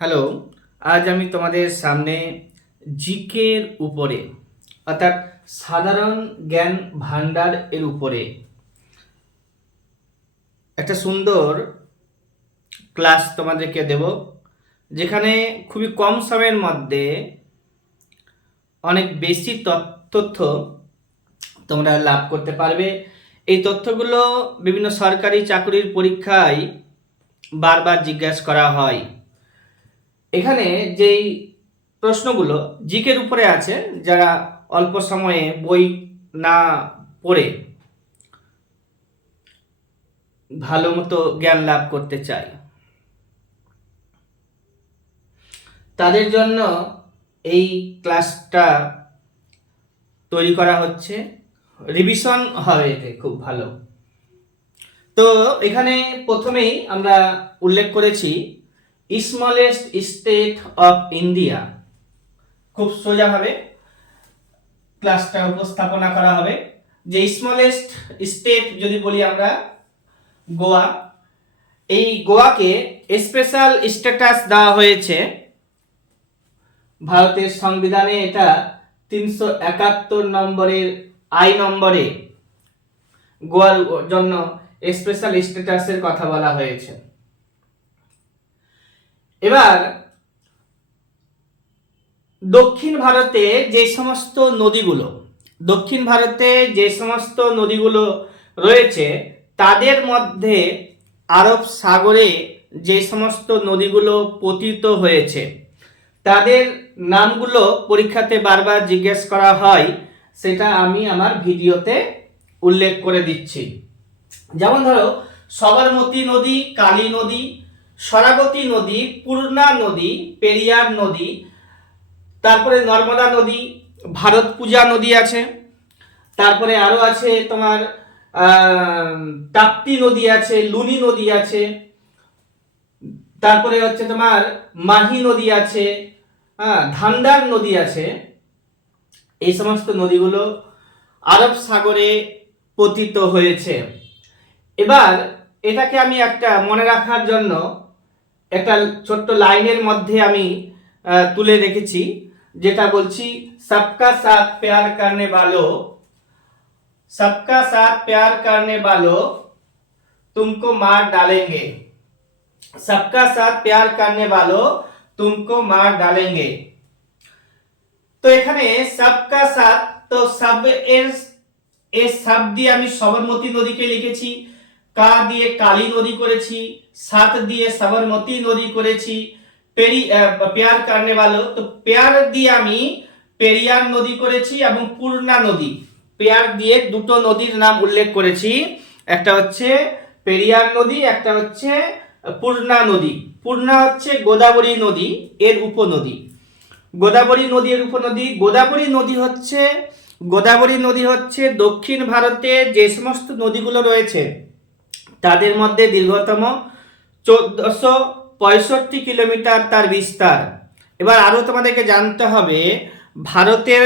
Hello, আজ আমি তোমাদের সামনে জিকের উপরে অর্থাৎ সাধারণ জ্ঞান ভান্ডার এর উপরে একটা সুন্দর ক্লাস তোমাদেরকে দেব, যেখানে খুবই কম সময়ের মধ্যে অনেক বেশি তথ্য তোমরা লাভ করতে পারবে। এই তথ্যগুলো বিভিন্ন সরকারি চাকরির পরীক্ষায় বারবার জিজ্ঞাসা করা হয়। এখানে যেই প্রশ্নগুলো জিকের উপরে আছে, যারা অল্প সময়ে বই না পড়ে ভালো মতো জ্ঞান লাভ করতে চায়, তাদের জন্য এই ক্লাসটা তৈরি করা হচ্ছে। রিভিশন হবে এতে খুব ভালো। তো এখানে প্রথমেই আমরা উল্লেখ করেছি স্মলেস্ট স্টেট অফ ইন্ডিয়া। খুব সোজাভাবে ক্লাসটা উপস্থাপনা করা হবে যে স্মলেস্ট স্টেট যদি বলি আমরা গোয়া, এই গোয়াকে স্পেশাল স্ট্যাটাস দেওয়া হয়েছে ভারতের সংবিধানে। এটা 371 নম্বরের আই নম্বরে গোয়ার জন্য স্পেশাল স্ট্যাটাসের কথা বলা হয়েছে। এবার দক্ষিণ ভারতে যে সমস্ত নদীগুলো রয়েছে, তাদের মধ্যে আরব সাগরে যে সমস্ত নদীগুলো পতিত হয়েছে, তাদের নামগুলো পরীক্ষাতে বারবার জিজ্ঞেস করা হয়। সেটা আমি আমার ভিডিওতে উল্লেখ করে দিচ্ছি। যেমন ধরো, সবরমতী নদী, কালী নদী, সরাবতী নদী, পূর্ণা নদী, পেরিয়ার নদী, তারপরে নর্মদা নদী, ভারত পূজা নদী আছে, তারপরে আরো আছে তোমার তাপ্তি নদী আছে, লুনি নদী আছে, তারপরে হচ্ছে তোমার মাহি নদী আছে, ধান্দার নদী আছে। এই সমস্ত নদীগুলো আরব সাগরে পতিত হয়েছে। এবার এটাকে আমি একটা মনে রাখার জন্য একটা ছোট্ট লাইনের মধ্যে আমি তুলে রেখেছি, যেটা বলছি সবকা সাথ প্যার করনে वालो, सबका साथ प्यार करने वालों तुमको मार डालेंगे, सबका साथ प्यार करने वालों तुमको मार डालेंगे। তো এখানে সবকা সাথ, তো সব এর সব দিয়ে আমি সবরমতী নদীকে লিখেছি, কা দিয়ে কালী নদী করেছি, সাথ দিয়ে সবরমতী নদী করেছি, প্যার করনে वालों, তো প্যার দিয়ে আমি পেরিয়ার নদী করেছি এবং পূর্ণা নদী, পেয়ার দিয়ে দুটো নদীর নাম উল্লেখ করেছি। একটা হচ্ছে পেরিয়ার নদী, একটা হচ্ছে পূর্ণা নদী। পূর্ণা হচ্ছে গোদাবরী নদী এর উপনদী। গোদাবরী নদীর উপনদী। গোদাবরী নদী হচ্ছে দক্ষিণ ভারতে যে সমস্ত নদীগুলো রয়েছে তাদের মধ্যে দীর্ঘতম, 1465 কিলোমিটার তার বিস্তার। এবার আরো তোমাদেরকে জানতে হবে ভারতের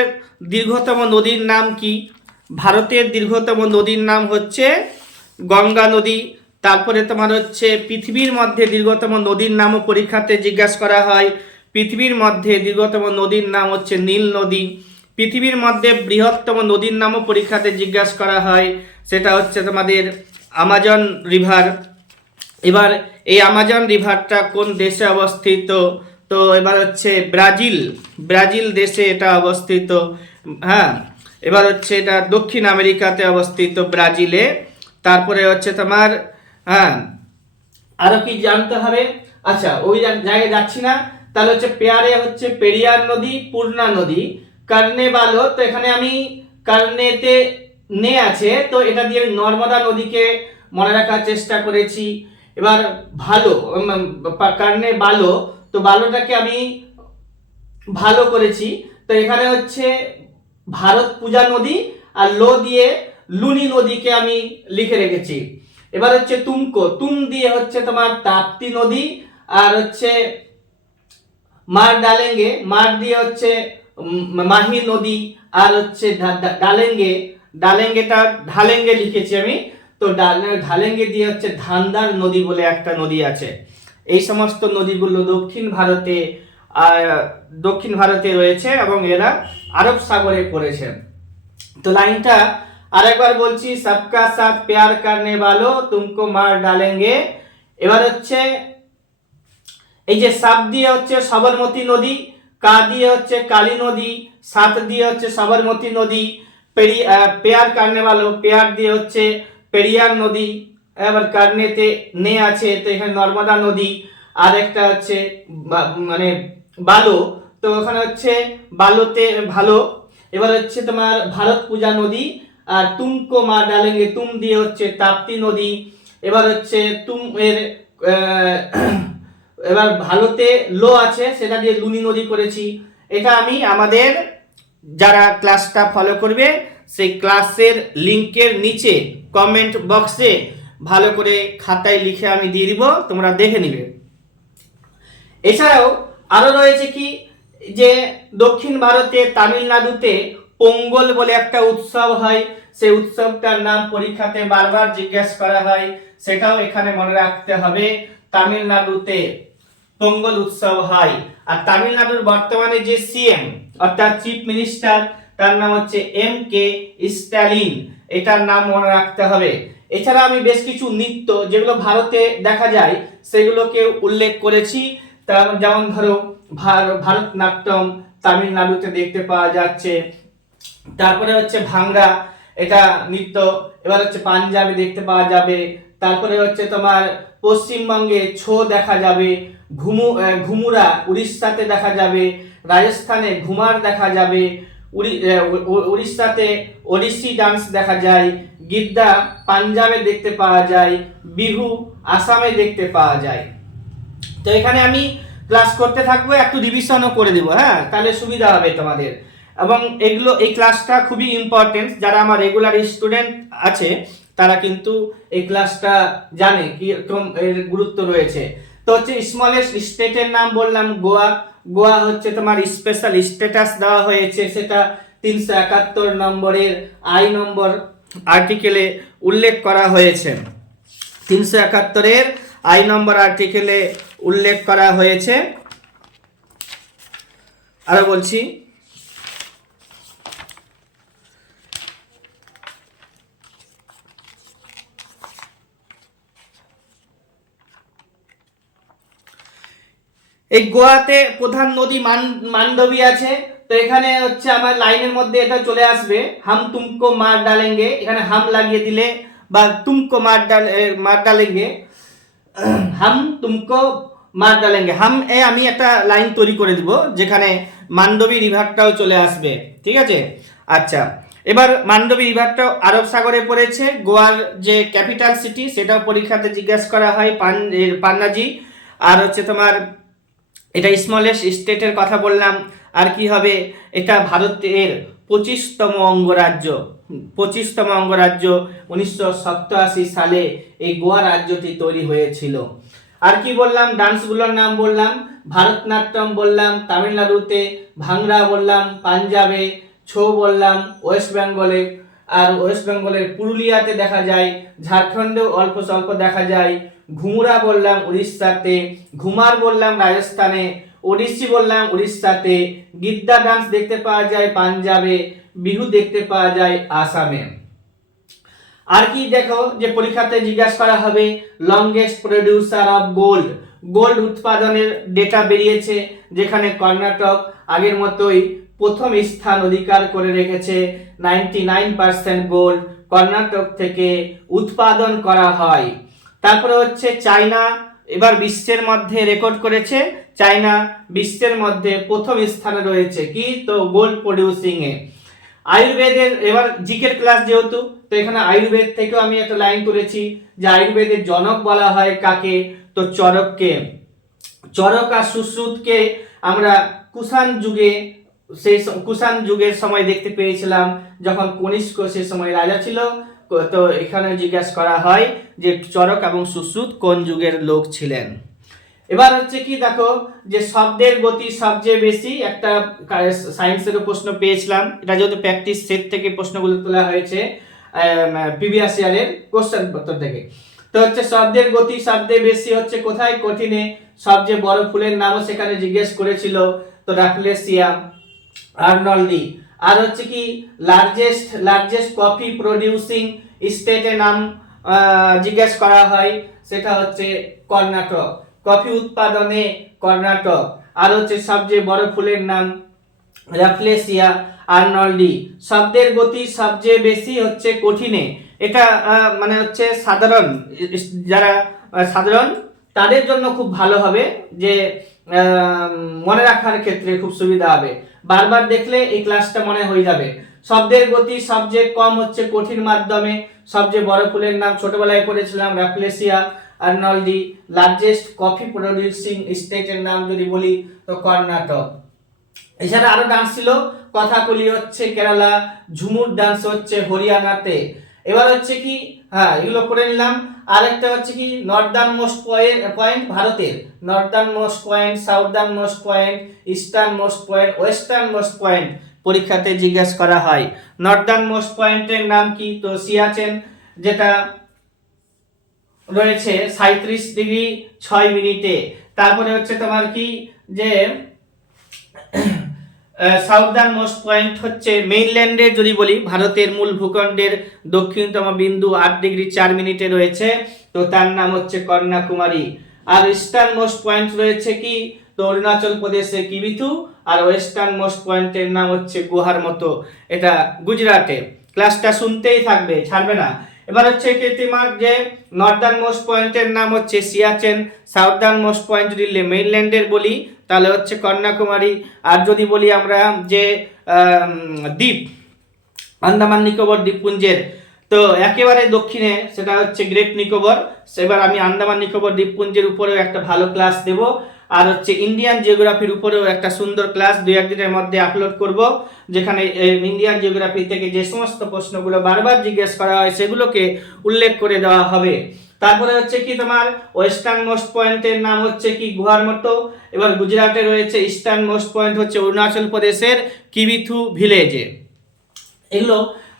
দীর্ঘতম নদীর নাম কি। ভারতের দীর্ঘতম নদীর নাম হচ্ছে গঙ্গা নদী। তারপরে তোমার হচ্ছে পৃথিবীর মধ্যে দীর্ঘতম নদীর নামও পরীক্ষাতে জিজ্ঞাসা করা হয়। পৃথিবীর মধ্যে দীর্ঘতম নদীর নাম হচ্ছে নীল নদী। পৃথিবীর মধ্যে বৃহত্তম নদীর নামও পরীক্ষাতে জিজ্ঞাসা করা হয়, সেটা হচ্ছে তোমাদের আমাজন রিভার। এবার এই আমাজন রিভারটা কোন দেশে অবস্থিত? তো এবার হচ্ছে ব্রাজিল দেশে এটা অবস্থিত। হ্যাঁ, এবার হচ্ছে এটা দক্ষিণ আমেরিকাতে অবস্থিত, ব্রাজিলে। তারপরে হচ্ছে তোমার আরো কি জানতে হবে? আচ্ছা, ওই জায়গায় যাচ্ছি না। তাহলে হচ্ছে পেয়ারে হচ্ছে পেরিয়ার নদী, পূর্ণা নদী, কারনে বালো, তো এখানে আমি কারনেতে নে আছে, তো এটা দিয়ে নর্মদা নদীকে মনে রাখার চেষ্টা করেছি। এবার ভালো, কারনে বালো, তো বালোটাকে আমি ভালো করেছি, তো এখানে হচ্ছে ভারত পূজা নদী, আর লো দিয়ে লুনি নদীকে আমি লিখে রেখেছি। এবার হচ্ছে তুম দিয়ে হচ্ছে তোমার তাপ্তি নদী, আর হচ্ছে মার দিয়ে হচ্ছে মাহি নদী, আর হচ্ছে ঢালেঙ্গে লিখেছি আমি। তো ঢালেঙ্গে দিয়ে হচ্ছে ধান্দার নদী বলে একটা নদী আছে। এই সমস্ত নদীগুলো দক্ষিণ ভারতে রয়েছে এবং এরা আরব সাগরে পড়েছে। তো লাইনটা আরেকবার বলছি, সবকা সাথ প্যার করনে वालो तुमको मार डालेंगे। এবার হচ্ছে এই যে সাব দিয়ে হচ্ছে সবরমতী নদী, কা দিয়ে হচ্ছে কালী নদী, সাত দিয়ে হচ্ছে সবরমতী নদী, পেয়ার কারনে वालो পেয়ার দিয়ে হচ্ছে পেরিয়ার নদী, এবার কারনেতে নে আছে তো এখানে নর্মদা নদী, আর একটা হচ্ছে মানে বালো, তো ওখানে হচ্ছে বালোতে ভালো। এবার হচ্ছে তোমার ভারত পূজা নদী, আর তুমকো মার ডালেঙ্গে তুম দিয়ে হচ্ছে তাপ্তি নদী। এবার হচ্ছে তুম এর এবার ভালোতে লো আছে সেটা দিয়ে লুনি নদী করেছি। এটা আমি আমাদের যারা ক্লাসটা ফলো করবে সেই ক্লাসের লিংকের নিচে কমেন্ট বক্সে ভালো করে খাতায় লিখে আমি দিয়ে দিব, তোমরা দেখে নিবে। এছাড়াও আরো রয়েছে কি যে দক্ষিণ ভারতে তামিলনাড়ুতে পোঙ্গল বলে একটা উৎসব হয়, সেই উৎসবটার নাম পরীক্ষাতে বারবার জিজ্ঞাসা করা হয়, সেটাও এখানে মনে রাখতে হবে। তামিলনাড়ুতে পোঙ্গল উৎসব হয়, আর তামিলনাড়ুর বর্তমানে যে সিএম অর্থাৎ চিফ মিনিস্টার তার নাম হচ্ছে MK স্ট্যালিন, এটার নাম মনে রাখতে হবে। এছাড়া আমি বেশ কিছু নৃত্য যেগুলো ভারতে দেখা যায় সেগুলোকে উল্লেখ করেছি, যেমন ধরো ভারতনাট্যম তামিলনাড়ুতে দেখতে পাওয়া যাচ্ছে, তারপরে হচ্ছে ভাংড়া এটা নৃত্য, এবার হচ্ছে পাঞ্জাবে দেখতে পাওয়া যাবে, তারপরে হচ্ছে তোমার পশ্চিমবঙ্গে ছো দেখা যাবে, ঘুমুরা উড়িষ্যাতে দেখা যাবে, রাজস্থানে ঘুমার দেখা যাবে, উড়িষ্যাতে ওড়িশি ডান্স দেখা যায়, গিদ্দা পাঞ্জাবে দেখতে পাওয়া যায়, বিহু আসামে দেখতে পাওয়া যায়। তো এখানে আমি ক্লাস করতে থাকবো, একটু রিভিশনও করে দিব, হ্যাঁ, তাহলে সুবিধা হবে তোমাদের। এবং এগুলো এই ক্লাসটা খুবই ইম্পর্টেন্ট, যারা আমার রেগুলার স্টুডেন্ট আছে তারা কিন্তু এই ক্লাসটা জানে কি রকম এর গুরুত্ব রয়েছে। তো হচ্ছে স্মলেস্ট স্টেটের নাম বললাম গোয়া, গোয়া হচ্ছে তোমার স্পেশাল স্ট্যাটাস দেওয়া হয়েছে, সেটা 371 নম্বরের আই নম্বর আর্টিকেলে উল্লেখ করা হয়েছে, 371 আই নম্বর আর্টিকেলে উল্লেখ করা হয়েছে। আরো বলছি, এই গোয়াতে প্রধান নদী মান্ডবী আছে। তো এখানে হচ্ছে আমার লাইনের মধ্যে এটা চলে আসবে, হাম তুমকো মার ডালেঙ্গে, এখানে হাম লাগিয়ে দিলে বা তুমকো মার ডালেঙ্গে, হাম তুমকো মার ডালেঙ্গে, হাম এ আমি একটা লাইন তৈরি করে দিব যেখানে মান্ডবী রিভারটাও চলে আসবে, ঠিক আছে। আচ্ছা, এবার মান্ডবী রিভারটাও আরব সাগরে পড়েছে, গোয়ার যে ক্যাপিটাল সিটি সেটাও পরীক্ষাতে জিজ্ঞাসা করা হয় পান্নাজি। আর হচ্ছে তোমার এটা স্মলেস্ট স্টেটের কথা বললাম, আর কি হবে, এটা ভারতের 25তম অঙ্গরাজ্য, 25তম অঙ্গরাজ্য 1987 সালে এই গোয়া রাজ্যটি তৈরি হয়েছিল। আর কি বললাম, ডান্সগুলোর নাম বললাম, ভারতনাট্যম বললাম তামিলনাড়ুতে, ভাংড়া বললাম পাঞ্জাবে, ছৌ বললাম ওয়েস্ট বেঙ্গলে, আর ওয়েস্ট বেঙ্গলের পুরুলিয়াতে দেখা যায়, ঝাড়খণ্ডেও অল্প স্বল্প দেখা যায়, ঘুমুরা বললাম উড়িষ্যাতে, ঘুমার বললাম রাজস্থানে, ওড়িশি বললাম উড়িষ্যাতে, গিদ্দা ডান্স দেখতে পাওয়া যায় পাঞ্জাবে, বিহু দেখতে পাওয়া যায় আসামে। আর কি দেখো যে পরীক্ষাতে জিজ্ঞাসা করা হবে, longest producer of gold, gold উৎপাদনের ডেটা বেরিয়েছে, যেখানে কর্ণাটক আগের মতোই প্রথম স্থান অধিকার করে রেখেছে, 99% গোল্ড কর্ণাটক থেকে উৎপাদন করা হয়। তারপরে হচ্ছে চায়না এবার বিশ্বের মধ্যে রেকর্ড করেছে, চায়না বিশ্বের মধ্যে প্রথম স্থানে রয়েছে কি, তো গোল্ড প্রডিউসিং এ। আয়ুর্বেদের এবার জিকের ক্লাস যেহেতু, তো এখানে আয়ুর্বেদ থেকেও আমি একটা লাইন তুলেছি যে আয়ুর্বেদের জনক বলা হয় কাকে, তো চরককে। চরক আর সুশ্রুতকে আমরা কুষাণ যুগে, সেই কুষাণ যুগের সময় দেখতে পেয়েছিলাম যখন কনিষ্ক সে সময় রাজা ছিল। তো এখানে জিজ্ঞাসা করা হয় যে চরক এবং সুশ্রুত কোন যুগের লোক ছিলেন। এবার হচ্ছে কি দেখো যে শব্দের গতি সবচেয়ে বেশি, একটা সায়েন্সেরও প্রশ্ন পেয়েছিলাম, এটা যেহেতু প্র্যাকটিস সেট থেকে প্রশ্নগুলো তোলা হয়েছে প্রিভিয়াস ইয়ারের কোশ্চেন পত্র থেকে। তো হচ্ছে শব্দের গতি শব্দে বেশি হচ্ছে কোথায়, কঠিনে। সবচেয়ে বড় ফুলের নামও সেখানে জিজ্ঞেস করেছিল, তো রাফলেসিয়া আর্নল্ডি। আর হচ্ছে কি লার্জেস্ট কফি প্রডিউসিং স্টেটের নাম জিজ্ঞেস করা হয়, সেটা হচ্ছে কর্ণাটক। কফি উৎপাদনে কর্ণাটক। আর হচ্ছে সবচেয়ে বড় ফুলের নাম রাফলেসিয়া আর্নল্ডি। শব্দের গতি সবচেয়ে বেশি হচ্ছে কঠিনে। এটা মানে হচ্ছে যারা সাধারণ তাদের জন্য খুব ভালো হবে, যে মনে রাখার ক্ষেত্রে খুব সুবিধা হবে, বারবার দেখলে এই ক্লাসটা মনে হয়ে যাবে। শব্দের গতি সবচেয়ে কম হচ্ছে কঠিন মাধ্যমে। সবচেয়ে বড় ফুলের নাম ছোটবেলায় পড়েছিলাম রাফলেসিয়া আর্নল্ডি। লার্জেস্ট কফি প্রডিউসিং স্টেটের নাম যদি বলি তো কর্ণাটক। এছাড়া আরো ডান্স ছিল, কথাকলি হচ্ছে কেরালা, ঝুমুর ডান্স হচ্ছে হরিয়ানাতে। এবার হচ্ছে কি, হ্যাঁ এগুলো করে নিলাম। আরেকটা হচ্ছে কি নর্দার্ন মোস্ট পয়েন্ট ভারতের, Northern most point, southern most point, eastern most point, western most point পরীক্ষাতে জিজ্ঞাসা করা হয়। নর্দার্ন মোস্ট পয়েন্টের নাম কি, তো সিয়াচেন, যেটা রয়েছে 37°6'। তারপরে হচ্ছে তোমার কি যে সাউদার্ন মোস্ট পয়েন্ট হচ্ছে মেইনল্যান্ডের যদি বলি, ভারতের মূল ভূখণ্ডের দক্ষিণতম বিন্দু 8°4' রয়েছে, তো তার নাম হচ্ছে কন্যাকুমারী। আর ইস্টার্ন মোস্ট পয়েন্ট রয়েছে কি, তো অরুণাচল প্রদেশে কিবিথু। আর ওয়েস্টার্ন মোস্ট পয়েন্টের নাম হচ্ছে গুহার মতো, এটা গুজরাটে। ক্লাসটা শুনতেই থাকবে, ছাড়বে না। এবার হচ্ছে কৃত্রিমার্ক যে নর্দার্ন মোস্ট পয়েন্টের নাম হচ্ছে সিয়াচেন, সাউদার্ন মোস্ট পয়েন্ট যদি মেইনল্যান্ডের বলি তাহলে হচ্ছে কন্যাকুমারী। আর যদি বলি আমরা যে দ্বীপ আন্দামান নিকোবর দ্বীপপুঞ্জের, তো একেবারে দক্ষিণে সেটা হচ্ছে গ্রেট নিকোবর। সেবার আমি আন্দামান নিকোবর দ্বীপপুঞ্জের উপরেও একটা ভালো ক্লাস দেব, আর হচ্ছে ইন্ডিয়ান জিওগ্রাফির উপরেও একটা সুন্দর ক্লাস 2-1 দিনের মধ্যে আপলোড করব, যেখানে ইন্ডিয়ান জিওগ্রাফি থেকে যে সমস্ত প্রশ্নগুলো বারবার জিজ্ঞেস করা হয় সেগুলোকে উল্লেখ করে দেওয়া হবে। তারপরে হচ্ছে কি তোমার ওয়েস্টার্ন মোস্ট পয়েন্টের নাম হচ্ছে কি গুহার মতো। এবার গুজরাটে রয়েছে ইস্টার্ন মোস্ট পয়েন্ট হচ্ছে অরুণাচল প্রদেশের কিবিথু ভিলেজে। এগুলো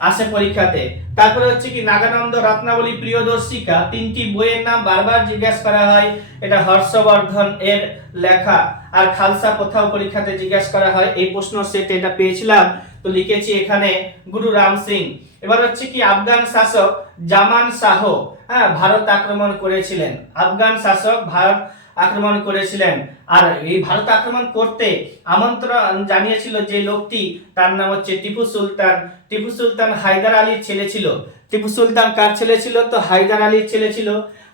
আসে পরীক্ষাতে। তারপরে হচ্ছে কি নাগানন্দ রত্নাবলী প্রিয়দর্শিকা, 3টি বইয়ের নাম বারবার জিজ্ঞাসা করা হয়, এটা হর্ষবর্ধন এর লেখা। আর খালসা প্রথাও পরীক্ষাতে জিজ্ঞাসা করা হয়, এই প্রশ্ন সেট এটা পেয়েছিলাম, তো লিখেছি এখানে গুরু রাম সিং। এবার হচ্ছে কি আফগান শাসক জামান শাহ, হ্যাঁ ভারত আক্রমণ করেছিলেন। আফগান শাসক ভারত আক্রমণ করেছিলেন, আর এই ভারত আক্রমণ করতে আমন্ত্রণ জানিয়েছিল যে লোকটি, তার নাম হচ্ছে টিপু সুলতান। টিপু সুলতান হায়দার আলীর ছেলে ছিল। টিপু সুলতান কার ছেলে ছিল, তো হায়দার আলীর ছেলে ছিল।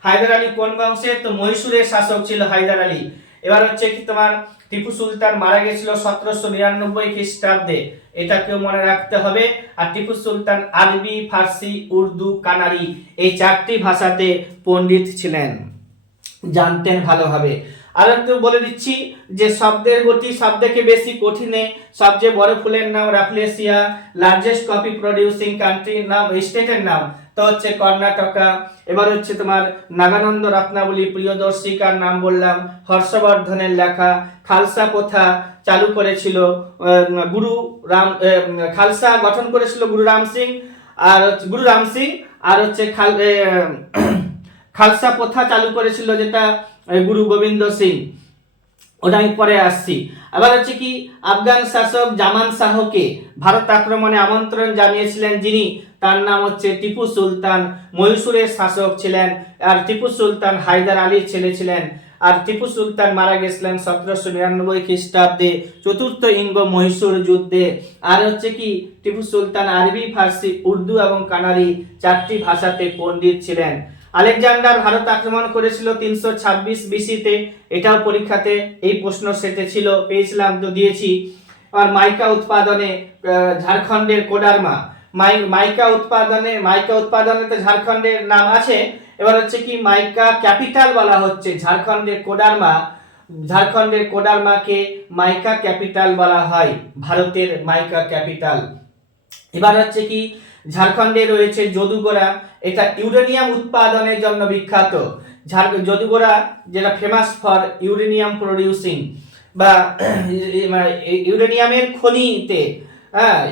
হায়দার আলী কোন বংশের, তো মহীশূরের শাসক ছিল হায়দার আলী। এবার হচ্ছে কি তোমার টিপু সুলতান মারা গেছিল 1799 খ্রিস্টাব্দে, এটাকেও মনে রাখতে হবে। আর টিপু সুলতান আরবি, ফার্সি, উর্দু, কানাড়ি এই 4টি ভাষাতে পণ্ডিত ছিলেন, জানতেন ভালোভাবে। আর একটু বলে দিচ্ছি যে শব্দের গতি সবথেকে বেশি কঠিনে। সবচেয়ে বড় ফুলের নাম রাফলেসিয়া। লার্জেস্ট কফি প্রডিউসিং কান্ট্রির নাম, স্টেটের নাম তো হচ্ছে কর্ণাটকা। এবার হচ্ছে তোমার নাগানন্দ রত্নাবলী প্রিয়দর্শিকার নাম বললাম, হর্ষবর্ধনের লেখা। খালসা প্রথা চালু করেছিল গুরু রাম, খালসা গঠন করেছিল গুরু রাম সিং। আর হচ্ছে খালসা প্রথা চালু করেছিল যেটা গুরু গোবিন্দ সিং, ওটা আমি পরে আসছি। আবার হচ্ছে কি আফগান শাসক জামান শাহকে ভারত আক্রমণে আমন্ত্রণ জানিয়েছিলেন যিনি, তার নাম হচ্ছে টিপু সুলতান। মহীশূরের শাসক ছিলেন, আর টিপু সুলতান হায়দার আলীর ছেলে ছিলেন। আর টিপু সুলতান মারা গেছিলেন 1799 খ্রিস্টাব্দে চতুর্থ ইঙ্গ মহীশূর যুদ্ধে। আর হচ্ছে কি টিপু সুলতান আরবি, ফার্সি, উর্দু এবং কানাড়ি 4টি ভাষাতে পণ্ডিত ছিলেন। আলেকজান্ডার ভারত আক্রমণ করেছিল 326 বিসিতে, এটাও পরীক্ষাতে এই প্রশ্ন সেটে ছিল, পেয়েছিলাম তো দিয়েছি। আর মাইকা উৎপাদনে ঝাড়খণ্ডের কোডারমা, মাইকা উৎপাদনে তো ঝাড়খণ্ডের নাম আছে। এবার হচ্ছে কি মাইকা ক্যাপিটাল বলা হচ্ছে ঝাড়খণ্ডের কোডারমাকে মাইকা ক্যাপিটাল বলা হয়, ভারতের মাইকা ক্যাপিটাল। এবার হচ্ছে কি ঝাড়খণ্ডে রয়েছে যদুগোড়া, এটা ইউরেনিয়াম উৎপাদনের জন্য বিখ্যাত। যদুগোড়া যেটা ফেমাস ফর ইউরেনিয়াম প্রডিউসিং, বা ইউরেনিয়ামের খনিতে হ্যাঁ,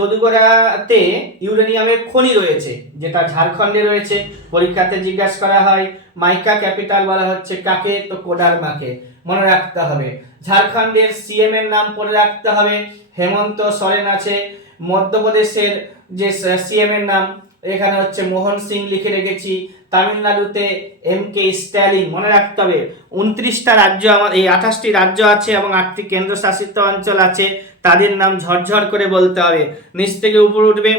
যদুগড়াতে ইউরেনিয়ামের খনি রয়েছে, যেটা ঝাড়খণ্ডে রয়েছে। পরীক্ষাতে জিজ্ঞাসা করা হয় মাইকা ক্যাপিটাল বলা হচ্ছে কাকে, তো কোডারমাকে, মনে রাখতে হবে। ঝাড়খণ্ডের সিএম এর নাম পড়ে রাখতে হবে, হেমন্ত সোরেন আছে। মধ্যপ্রদেশের যে সিএম এর নাম এখানে হচ্ছে মোহন সিং লিখে রেখেছি। তামিলনাড়ুতে এমকে স্ট্যালিন, মনে রাখতে হবে। 29টা রাজ্য, আমার এই 28টি রাজ্য আছে এবং 8টি কেন্দ্রশাসিত অঞ্চল আছে, তাদের নাম ঝরঝর করে বলতে হবে। নিচ থেকে উপরে উঠবে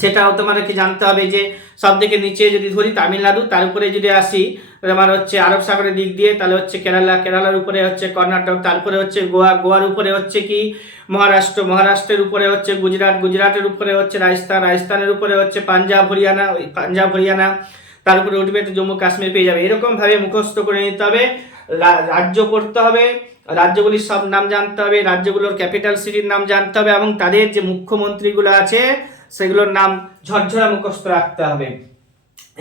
সেটাও তোমাদেরকে জানতে হবে। যে সব থেকে নিচে যদি ধরি তামিলনাড়ু, তার উপরে যদি আসি আমার হচ্ছে আরব সাগরের দিক দিয়ে, তাহলে হচ্ছে কেরালা, কেরালার উপরে হচ্ছে কর্ণাটক, তারপরে হচ্ছে গোয়া, গোয়ার উপরে হচ্ছে কি মহারাষ্ট্র, মহারাষ্ট্রের উপরে হচ্ছে গুজরাট, গুজরাটের উপরে হচ্ছে রাজস্থান, রাজস্থানের উপরে হচ্ছে পাঞ্জাব হরিয়ানা, পাঞ্জাব হরিয়ানা, তার উপরে উঠবে তো জম্মু কাশ্মীর পেয়ে যাবে। এরকম ভাবে মুখস্থ করে নিতে হবে, রাজ্য পড়তে হবে, রাজ্যগুলির সব নাম জানতে হবে, রাজ্যগুলোর ক্যাপিটাল সিটির নাম জানতে হবে, এবং তাদের যে মুখ্যমন্ত্রীগুলো আছে সেগুলোর নাম ঝরঝরা মুখস্থ রাখতে হবে।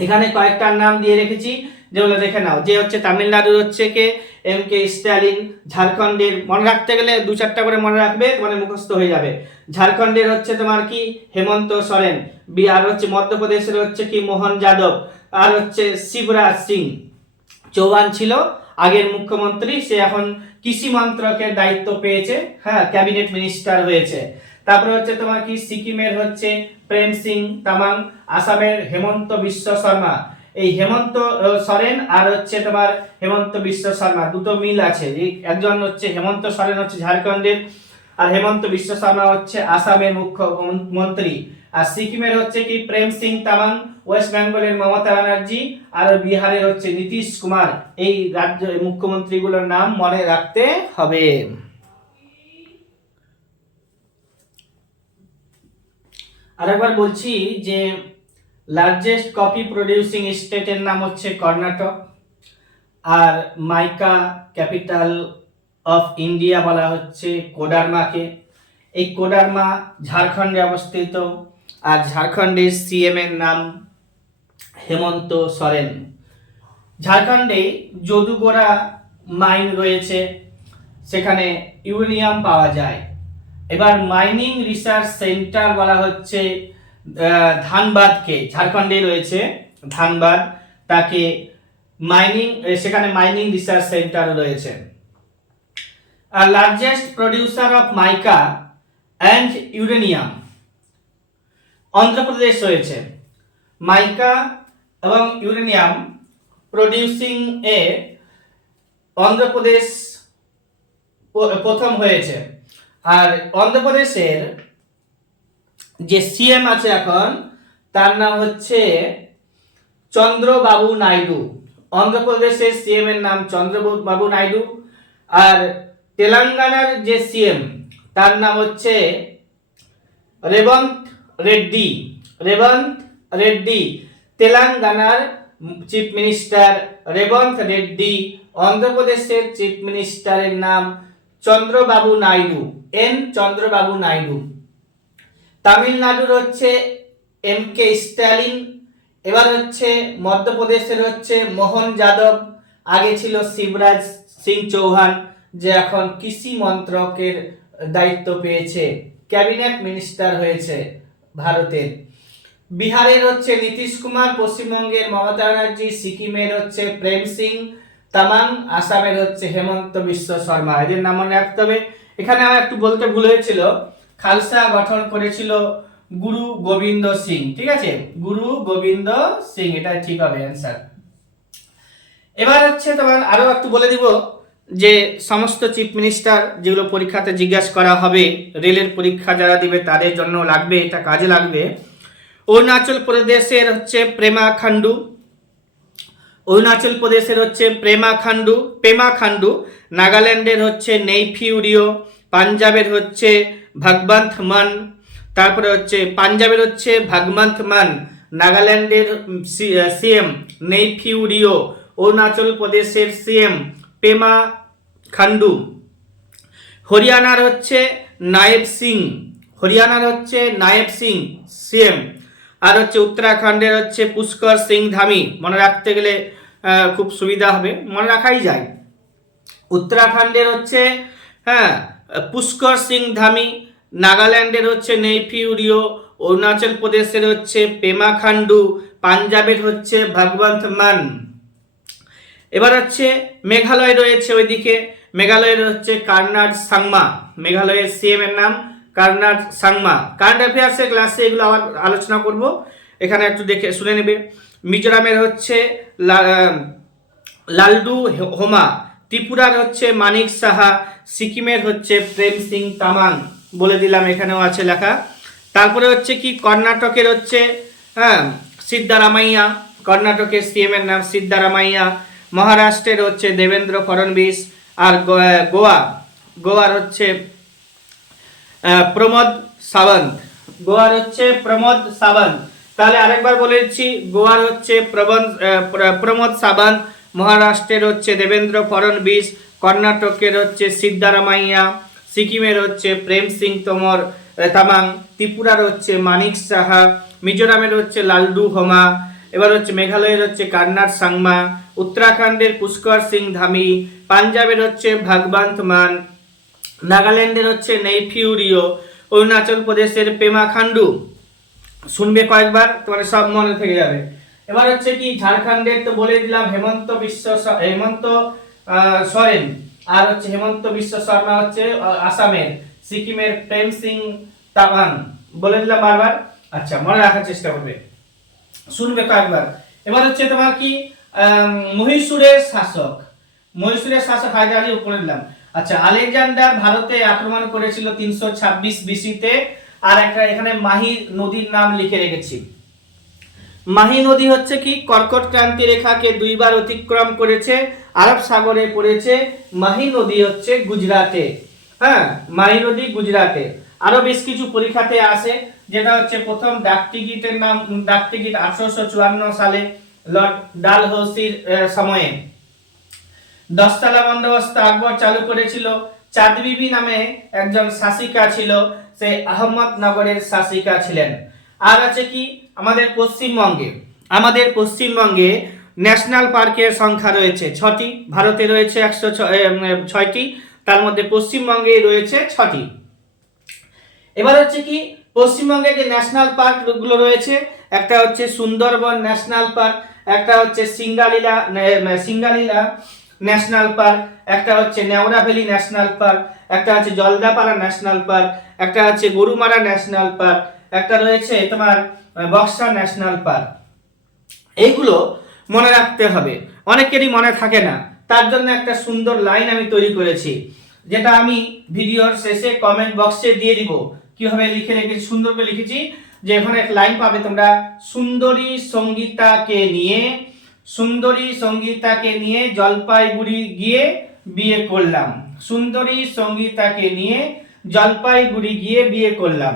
এখানে কয়েকটার নাম দিয়ে রেখেছি, যেগুলো দেখে নাও। যে হচ্ছে তামিলনাড়ুর হচ্ছে কে এমকে স্ট্যালিন, ঝাড়খণ্ডের মনে রাখতে গেলে 2-4টা করে মনে রাখবে, তোমার মুখস্থ হয়ে যাবে। ঝাড়খণ্ডের হচ্ছে তোমার কি হেমন্ত সোরেন, বিহার হচ্ছে মধ্যপ্রদেশের হচ্ছে কি মোহন যাদব, আর হচ্ছে শিবরাজ সিং চৌহান ছিল আগের মুখ্যমন্ত্রী, সে এখন কৃষি মন্ত্রকের দায়িত্ব পেয়েছে, হ্যাঁ, ক্যাবিনেট মিনিস্টার হয়েছে। তারপরে হচ্ছে তোমার কি সিকিমের হচ্ছে প্রেম সিং তামাং, আসামের হেমন্ত বিশ্ব শর্মা। এই হেমন্ত সোরেন আর হচ্ছে তোমার হেমন্ত বিশ্ব শর্মা দুটো মিল আছে। একজন হচ্ছে হেমন্ত সোরেন হচ্ছে ঝাড়খণ্ডের, আর হেমন্ত বিশ্ব শর্মা হচ্ছে আসামের মুখ্যমন্ত্রী। আর সিকিমের হচ্ছে কি প্রেম সিং তামাং, ওয়েস্ট বেঙ্গলের মমতা ব্যানার্জি, আর বিহারের হচ্ছে নীতিশ কুমার। এই রাজ্য মুখ্যমন্ত্রীগুলোর নাম মনে রাখতে হবে। আরেকবার বলছি যে লার্জেস্ট কফি প্রডিউসিং স্টেটের নাম হচ্ছে কর্ণাটক, আর মাইকা ক্যাপিটাল অফ ইন্ডিয়া বলা হচ্ছে কোডারমাকে। এই কোডারমা ঝাড়খণ্ডে অবস্থিত, আর ঝাড়খণ্ডের সিএম এর নাম হেমন্ত সোরেন। ঝাড়খণ্ডে যদুগোড়া মাইন রয়েছে, সেখানে ইউরেনিয়াম পাওয়া যায়। এবার মাইনিং রিসার্চ সেন্টার বলা হচ্ছে ধানবাদকে, ঝাড়খণ্ডে রয়েছে ধানবাদ, তাকে মাইনিং, সেখানে মাইনিং রিসার্চ সেন্টার রয়েছে। আর largest producer of mica and uranium Andhra Pradesh রয়েছে। মাইকা এবং ইউরেনিয়াম প্রডিউসিং এ অন্ধ্রপ্রদেশ প্রথম হয়েছে। আর অন্ধ্রপ্রদেশের যে সিএম আছে এখন, তার নাম হচ্ছে চন্দ্রবাবু নাইডু। অন্ধ্রপ্রদেশের সিএম এর নাম চন্দ্রবাবু নাইডু। আর তেলেঙ্গানার যে সিএম, তার নাম হচ্ছে রেবন্ত রেড্ডি। রেবন্ত রেড্ডি তেলেঙ্গানার চিফ মিনিস্টার রেবন্ত রেড্ডি। অন্ধ্রপ্রদেশের চিফ মিনিস্টারের নাম চন্দ্রবাবু নাইডু, এন চন্দ্রবাবু নাইডু। তামিলনাড়ুর হচ্ছে এমকে স্ট্যালিন। এবার হচ্ছে মধ্যপ্রদেশের হচ্ছে মোহন যাদব, আগে ছিল শিবরাজ সিং চৌহান, যে এখন কৃষি মন্ত্রকের দায়িত্ব পেয়েছে, ক্যাবিনেট মিনিস্টার হয়েছে ভারতের। বিহারের হচ্ছে নীতিশ কুমার, পশ্চিমবঙ্গের মমতা ব্যানার্জি, সিকিমের হচ্ছে প্রেম সিং তামাং, আসামের হচ্ছে হেমন্ত বিশ্ব শর্মা। এদের নাম মনে রাখতে হবে। এখানে আমার একটু বলতে ভুল হয়েছিল, খালসা গঠন করেছিল গুরু গোবিন্দ সিং, ঠিক আছে, গুরু গোবিন্দ সিং, এটা ঠিক হবে অ্যান্সার। এবার হচ্ছে তোমার আরো একটু বলে দিব যে সমস্ত চিফ মিনিস্টার যেগুলো পরীক্ষাতে জিজ্ঞাসা করা হবে, রেলের পরীক্ষা যারা দিবে তাদের জন্য লাগবে, এটা কাজে লাগবে। অরুণাচল প্রদেশের হচ্ছে প্রেমা খান্ডু, অরুণাচল প্রদেশের হচ্ছে পেমা খান্ডু। নাগাল্যান্ডের হচ্ছে নেইফিউ রিও, পাঞ্জাবের হচ্ছে ভগবন্ত মান, তারপরে হচ্ছে পাঞ্জাবের হচ্ছে ভগবন্ত মান, নাগাল্যান্ডের সিএম নেইফিউ রিও, অরুণাচল প্রদেশের সিএম পেমা খান্ডু। হরিয়ানার হচ্ছে নায়েব সিং সিএম। আর হচ্ছে উত্তরাখণ্ডের হচ্ছে পুষ্কর সিং ধামি। মনে রাখতে গেলে খুব সুবিধা হবে, মনে রাখাই যায়। উত্তরাখণ্ডের হচ্ছে পুষ্কর সিং ধামি, নাগাল্যান্ডের হচ্ছে নেইফিউরিও, অরুণাচল প্রদেশের হচ্ছে পেমা খান্ডু, পাঞ্জাবের হচ্ছে ভগবন্ত মান। এবার হচ্ছে মেঘালয় রয়েছে ওইদিকে, মেঘালয়ের হচ্ছে কার্নাড সাংমা, মেঘালয়ের সিএম এর নাম কার্নাড সাংমা। কারেন্ট অ্যাফেয়ার্সের ক্লাসে এগুলো আবার আলোচনা করব, এখানে একটু দেখে শুনে নেবে। মিজোরামের হচ্ছে লালডু হোমা, ত্রিপুরার হচ্ছে মানিক সাহা, সিকিমের হচ্ছে প্রেম সিং তামাং, বলে দিলাম এখানেও আছে লেখা। তারপরে হচ্ছে কি কর্ণাটকের হচ্ছে সিদ্ধারামাইয়া, কর্ণাটকের সিএম এর নাম সিদ্ধারামাইয়া। মহারাষ্ট্রের হচ্ছে দেবেন্দ্র ফডনবিস। আর গোয়ার হচ্ছে প্রমোদ সাবন্ত, গোয়ার হচ্ছে প্রমোদ সাবন্ত। তাহলে আরেকবার বলে দিচ্ছি, গোয়ার হচ্ছে প্রমোদ সাবন্ত, মহারাষ্ট্রের হচ্ছে দেবেন্দ্র ফডনবিস, কর্ণাটকের হচ্ছে সিদ্ধারামাইয়া, সিকিমের হচ্ছে প্রেম সিং তামাং, ত্রিপুরার হচ্ছে মানিক সাহা, মিজোরামের হচ্ছে লালডু হোমা, এবার হচ্ছে মেঘালয়ের হচ্ছে কার্নাড সাংমা, উত্তরাখণ্ডের পুষ্কর সিং ধামি, পাঞ্জাবের হচ্ছে ভগবন্ত মান, নাগাল্যান্ডের হচ্ছে নেইফিউরিও, অরুণাচল প্রদেশের পেমা খান্ডু। শুনবে কয়েকবার, তোমার সব মনে থেকে যাবে। এবার হচ্ছে কি ঝাড়খণ্ডের তো বলে দিলাম হেমন্ত সরেন, আর হচ্ছে হেমন্ত বিশ্ব শর্মা হচ্ছে আসামের, সিকিমের প্রেম সিং তামাং, বলে দিলাম বারবার। আচ্ছা, মনে রাখার চেষ্টা করবে, শুনবে কয়েকবার। এবার হচ্ছে তোমার কি মহীশূরের শাসক হায়দার আলী, উপরে দিলাম। আচ্ছা, আলেকজান্ডার ভারতে আক্রমণ করেছিল 326 বিসিতে। আর একটা এখানে মাহি নদীর নাম লিখে রেখেছি। মাহি নদী হচ্ছে কি কর্কট ক্রান্তি রেখাকে 2 বার অতিক্রম করেছে, আরব সাগরে পড়েছে। মাহি নদী হচ্ছে গুজরাটে, মাহি নদী গুজরাটে। আরো বেশ কিছু পরীক্ষাতে আসে, যেটা হচ্ছে প্রথম ডাকটিকিটের নাম, ডাকটিকিট 1854 সালে লর্ড ডালহৌসির সময়ে। 10 তলা বন্দোবস্ত আকবর চালু করেছিল। চাঁদ বিবি নামে একজন শাসিকা ছিল, সে আহমদনগরের শাসিকা ছিলেন। আর আছে কি আমাদের পশ্চিমবঙ্গে ন্যাশনাল পার্কের সংখ্যা রয়েছে 6টি, ভারতে রয়েছে 106টি, তার মধ্যে পশ্চিমবঙ্গে রয়েছে 6টি। এবার হচ্ছে কি পশ্চিমবঙ্গে যে ন্যাশনাল পার্ক গুলো রয়েছে, একটা হচ্ছে সুন্দরবন ন্যাশনাল পার্ক, একটা হচ্ছে সিঙ্গালীলা ন্যাশনাল পার্ক, একটা হচ্ছে নেওড়া ভ্যালি ন্যাশনাল পার্ক, একটা হচ্ছে জলদাপাড়া ন্যাশনাল পার্ক, একটা হচ্ছে গরুমারা ন্যাশনাল পার্ক, একটা রয়েছে তোমার বক্সা ন্যাশনাল পার্ক। এইগুলো মনে রাখতে হবে, অনেকেরই মনে থাকে না, তার জন্য একটা সুন্দর লাইন আমি তৈরি করেছি, যেটা আমি ভিডিওর শেষে কমেন্ট বক্সে দিয়ে দিব। কিভাবে লিখে রেখেছি, সুন্দর করে লিখেছি, যে এখানে এক লাইন পাবে তোমরা, সুন্দরী সঙ্গীতাকে নিয়ে জলপাইগুড়ি গিয়ে বিয়ে করলাম, সুন্দরী সঙ্গীতাকে নিয়ে জলপাইগুড়ি গিয়ে বিয়ে করলাম।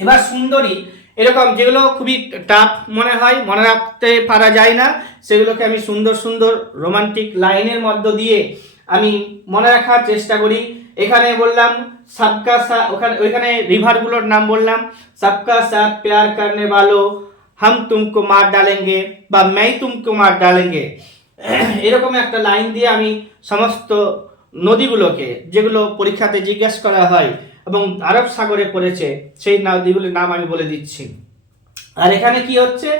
এবার সুন্দরী এরকম যেগুলো খুবই টাফ মনে হয়, মনে রাখতে পারা যায় না, সেগুলোকে আমি সুন্দর সুন্দর রোমান্টিক লাইনের মধ্য দিয়ে আমি মনে রাখার চেষ্টা করি। এখানে বললাম সবকা সাথ, ওইখানে রিভারগুলোর নাম বললাম, সবকা সাথ প্যার করনে वालों हम तुमको मार डालेंगे বা मैं तुमको मार डालेंगे, এরকম একটা লাইন দিয়ে আমি সমস্ত নদীগুলোকে, যেগুলো পরীক্ষাতে জিজ্ঞাসা করা হয় এবং আরব সাগরে পড়েছে, সেই নদীগুলোর নাম আমি বলে দিচ্ছি। আর এখানে কি হচ্ছে,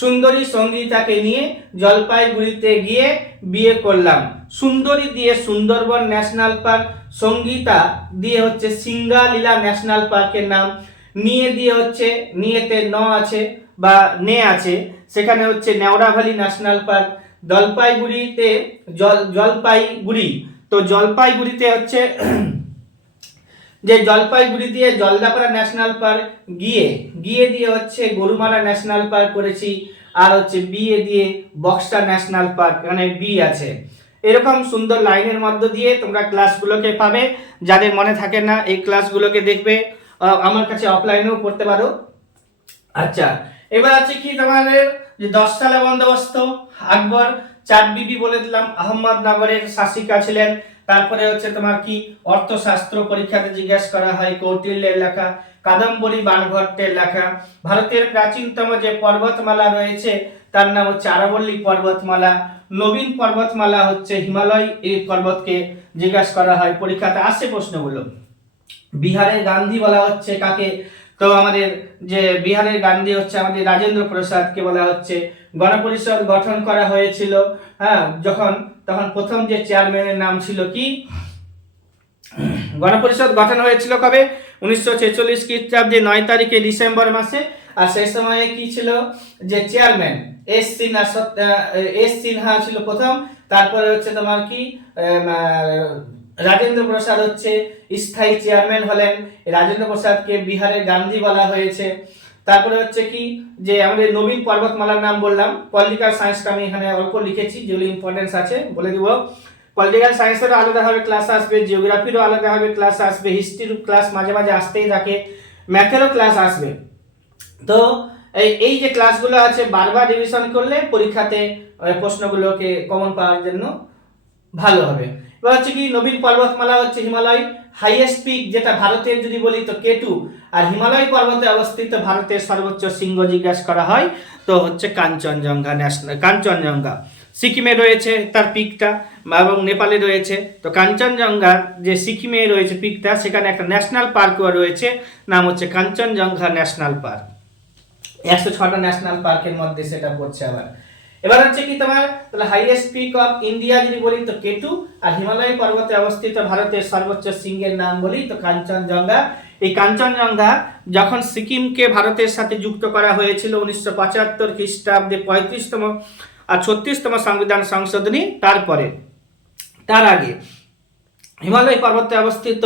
সুন্দরী সঙ্গীতাকে নিয়ে জলপাইগুড়িতে গিয়ে বিয়ে করলাম। সুন্দরী দিয়ে সুন্দরবন ন্যাশনাল পার্ক, সঙ্গীতা দিয়ে হচ্ছে সিঙ্গালীলা ন্যাশনাল পার্কের নাম, নিয়ে দিয়ে হচ্ছে, নিয়েতে ন আছে বা নে আছে, সেখানে হচ্ছে নেওড়া ভ্যালি ন্যাশনাল পার্ক। জলপাইগুড়িতে জলপাইগুড়ি, তো জলপাইগুড়িতে হচ্ছে যে জলপাইগুড়ি দিয়ে জলদাপাড়া ন্যাশনাল পার্ক, গিয়ে দিয়ে হচ্ছে গরুমারা ন্যাশনাল পার্ক করেছি, আর হচ্ছে বিয়ে দিয়ে বক্সা ন্যাশনাল পার্ক, এখানে বি আছে। এরকম সুন্দর লাইনের মধ্য দিয়ে তোমরা ক্লাসগুলোকে পাবে। যাদের মনে থাকে না, এই ক্লাসগুলোকে দেখবে, আমার কাছে অফলাইনেও পড়তে পারো। আচ্ছা, এবার আছে কি তোমাদের যে 10 তলা বন্দোবস্ত আকবর, চাঁদ বিবি বলে দিলাম আহমদনগরের শাসিকা ছিলেন। তারপরে হচ্ছে তোমার কি অর্থশাস্ত্র পরীক্ষাতে জিজ্ঞাসা করা হয়, কৌটিল্যের লেখা, কাদম্বরী বাণভট্টের লেখা। ভারতের প্রাচীনতম যে পর্বতমালা রয়েছে তার নাম হচ্ছে আরাবল্লী পর্বতমালা। নবীন পর্বতমালা হচ্ছে হিমালয়, এই পর্বতকে জিজ্ঞাসা করা হয়, পরীক্ষাতে আসে প্রশ্নগুলো। বিহারের গান্ধী বলা হচ্ছে কাকে? তো আমাদের যে বিহারের গান্ধী হচ্ছে আমাদের রাজেন্দ্র প্রসাদকে বলা হচ্ছে। গণপরিষদ গঠন করা হয়েছিল হ্যাঁ তখন প্রথম যে চেয়ারম্যানের নাম ছিল কি? গণপরিষদ গঠন হয়েছিল কবে? 1946 খ্রিস্টাব্দে 9 তারিখে ডিসেম্বর মাসে। আর সেই সময়ে কি ছিল যে চেয়ারম্যান এস সিনহা ছিল প্রথম, তারপরে হচ্ছে তোমার কি রাজেন্দ্র প্রসাদ হচ্ছে স্থায়ী চেয়ারম্যান হলেন। রাজেন্দ্র প্রসাদকে বিহারের গান্ধী বলা হয়েছে। তারপরে হচ্ছে কি যে আমাদের নবীন পর্বতমালার নাম বললাম। পলিটিক্যাল সায়েন্সটা আমি এখানে অল্প লিখেছি, যেগুলো ইম্পর্টেন্স আছে বলে দিব। পলিটিক্যাল সায়েন্সেরও আলাদাভাবে ক্লাস আসবে, জিওগ্রাফিরও আলাদাভাবে ক্লাস আসবে, হিস্ট্রির ক্লাস মাঝে মাঝে আসতেই থাকে, ম্যাথেরও ক্লাস আসবে। তো এই যে ক্লাসগুলো আছে বারবার রিভিশন করলে পরীক্ষাতে প্রশ্নগুলোকে কমন পাওয়ার জন্য ভালো হবে। এবার হচ্ছে কি নবীন পর্বতমালা হচ্ছে হিমালয় হাইয়েস্ট পিক, যেটা ভারতের যদি বলি তো কেটু। আর হিমালয় পর্বতে অবস্থিত ভারতের সর্বোচ্চ শৃঙ্গ জিজ্ঞাসা করা হয় তো হচ্ছে কাঞ্চনজঙ্ঘা কাঞ্চনজঙ্ঘা। সিকিমে রয়েছে তার পিকটা এবং নেপালে রয়েছে। তো কাঞ্চনজঙ্ঘা যে সিকিমে রয়েছে পিকটা, সেখানে একটা ন্যাশনাল পার্কও রয়েছে, নাম হচ্ছে কাঞ্চনজঙ্ঘা ন্যাশনাল পার্ক। 106টা ন্যাশনাল পার্কের মধ্যে সেটা পড়ছে আবার। এবার হচ্ছে কি তোমার তাহলে হাইয়েস্ট পিক অফ ইন্ডিয়া যদি বলি তো কেটু, আর হিমালয় পর্বতে অবস্থিত ভারতের সর্বোচ্চ শৃঙ্গের নাম বলি তো কাঞ্চনজঙ্ঘা। এই কাঞ্চনজঙ্ঘা যখন সিকিমকে ভারতের সাথে যুক্ত করা হয়েছিল 1975 খ্রিস্টাব্দে 35তম আর 36তম সংবিধান সংশোধনী, তার আগে হিমালয় পর্বতে অবস্থিত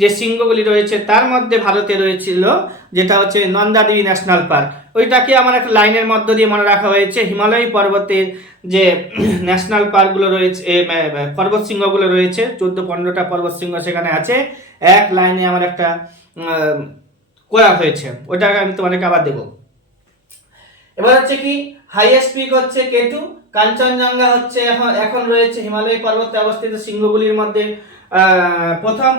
যে শৃঙ্গগুলি রয়েছে তার মধ্যে ভারতে রয়েছিল যেটা হচ্ছে নন্দাদেবী ন্যাশনাল পার্ক। ওইটাকে আমার একটা লাইনের মধ্য দিয়ে মনে রাখা হয়েছে। হিমালয় পর্বতের যে ন্যাশনাল পার্কগুলো রয়েছে, পর্বত শৃঙ্গগুলো রয়েছে, 14-15টা পর্বত শৃঙ্গ সেখানে আছে, এক লাইনে আমার একটা করা হয়েছে, ওইটাকে আমি তোমাদেরকে আবার দেবো। এবার হচ্ছে কি হাইয়েস্ট পিক হচ্ছে কেটু, কাঞ্চনজঙ্ঘা হচ্ছে এখন রয়েছে হিমালয় পর্বতে অবস্থিত শৃঙ্গগুলির মধ্যে প্রথম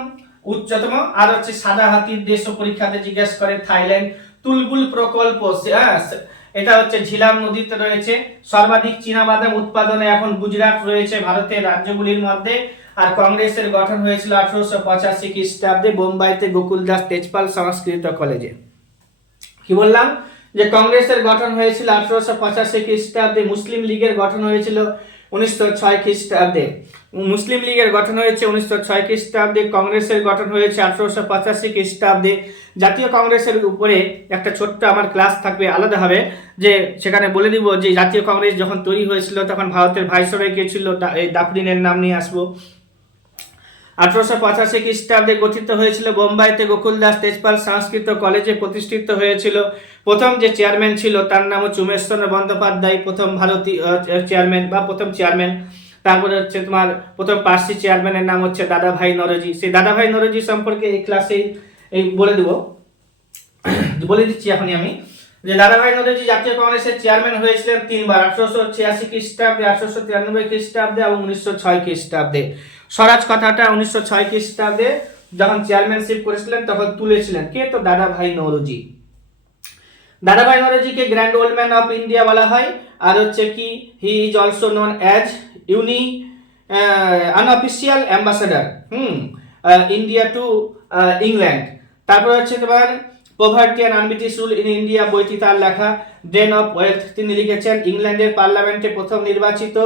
উচ্চতম। আর হচ্ছে সাদা হাতির দেশও পরীক্ষাতে জিজ্ঞাসা করে থাইল্যান্ড। তুলগুল প্রকল্প এটা হচ্ছে ঝিলাম নদীতে রয়েছে। সর্বাধিক চীনাবাদাম উৎপাদনে এখন গুজরাট রয়েছে ভারতের রাজ্যগুলির মধ্যে। আর কংগ্রেসের গঠন হয়েছিল 1885 খ্রিস্টাব্দে বোম্বাইতে গোকুলদাস তেজপাল সংস্কৃত কলেজে। কি বললাম যে কংগ্রেসের গঠন হয়েছিল 1885 খ্রিস্টাব্দে, মুসলিম লীগের গঠন হয়েছিল 1906 খ্রিস্টাব্দে। মুসলিম লীগের গঠন হয়েছে 1906 খ্রিস্টাব্দে, কংগ্রেসের গঠন হয়েছে 1885 খ্রিস্টাব্দে। জাতীয় কংগ্রেসের উপরে একটা ছোট্ট আমার ক্লাস থাকবে আলাদাভাবে, যে সেখানে বলে দিব যে জাতীয় কংগ্রেস যখন তৈরি হয়েছিল তখন ভারতের ভাইসরয় কে ছিল, এই ডাফরিনের নাম নিয়ে আসবো। 1885 খ্রিস্টাব্দে গঠিত হয়েছিল বোম্বাইতে গোকুলদাস তেজপাল সংস্কৃত কলেজে প্রতিষ্ঠিত হয়েছিল। প্রথম যে চেয়ারম্যান ছিল তার নাম হচ্ছে উমেশচন্দ্র বন্দ্যোপাধ্যায়, প্রথম ভারতীয় চেয়ারম্যান বা প্রথম চেয়ারম্যান। তারপরে হচ্ছে তোমার প্রথম পার্সি চেয়ারম্যানের নাম হচ্ছে দাদাভাই নরজি। সেই দাদাভাই নরজি সম্পর্কে এই ক্লাসে এই বলে দিচ্ছি এখনই আমি, যে দাদাভাই নরজি জাতীয় কংগ্রেসের চেয়ারম্যান হয়েছিলেন 3বার, 1886 খ্রিস্টাব্দে, 1893 খ্রিস্টাব্দে এবং 1906 খ্রিস্টাব্দে। স্বরাজ কথাটা 1906 খ্রিস্টাব্দে যখন চেয়ারম্যানশিপ করেছিলেন তখন তুলেছিলেন কে? তো দাদাভাই নওরোজি। দাদাভাই নওরোজিকে grand old man of India বলা হয়। আর হচ্ছে কি he is also known as unofficial ambassador India to England. তারপর হচ্ছে তোমার poverty and unBritish rule in India বইটি তার লেখা। ড্রেন অফ ওয়েলথ তিনি লিখেছেন। ইংল্যান্ডের পার্লামেন্টে প্রথম নির্বাচিত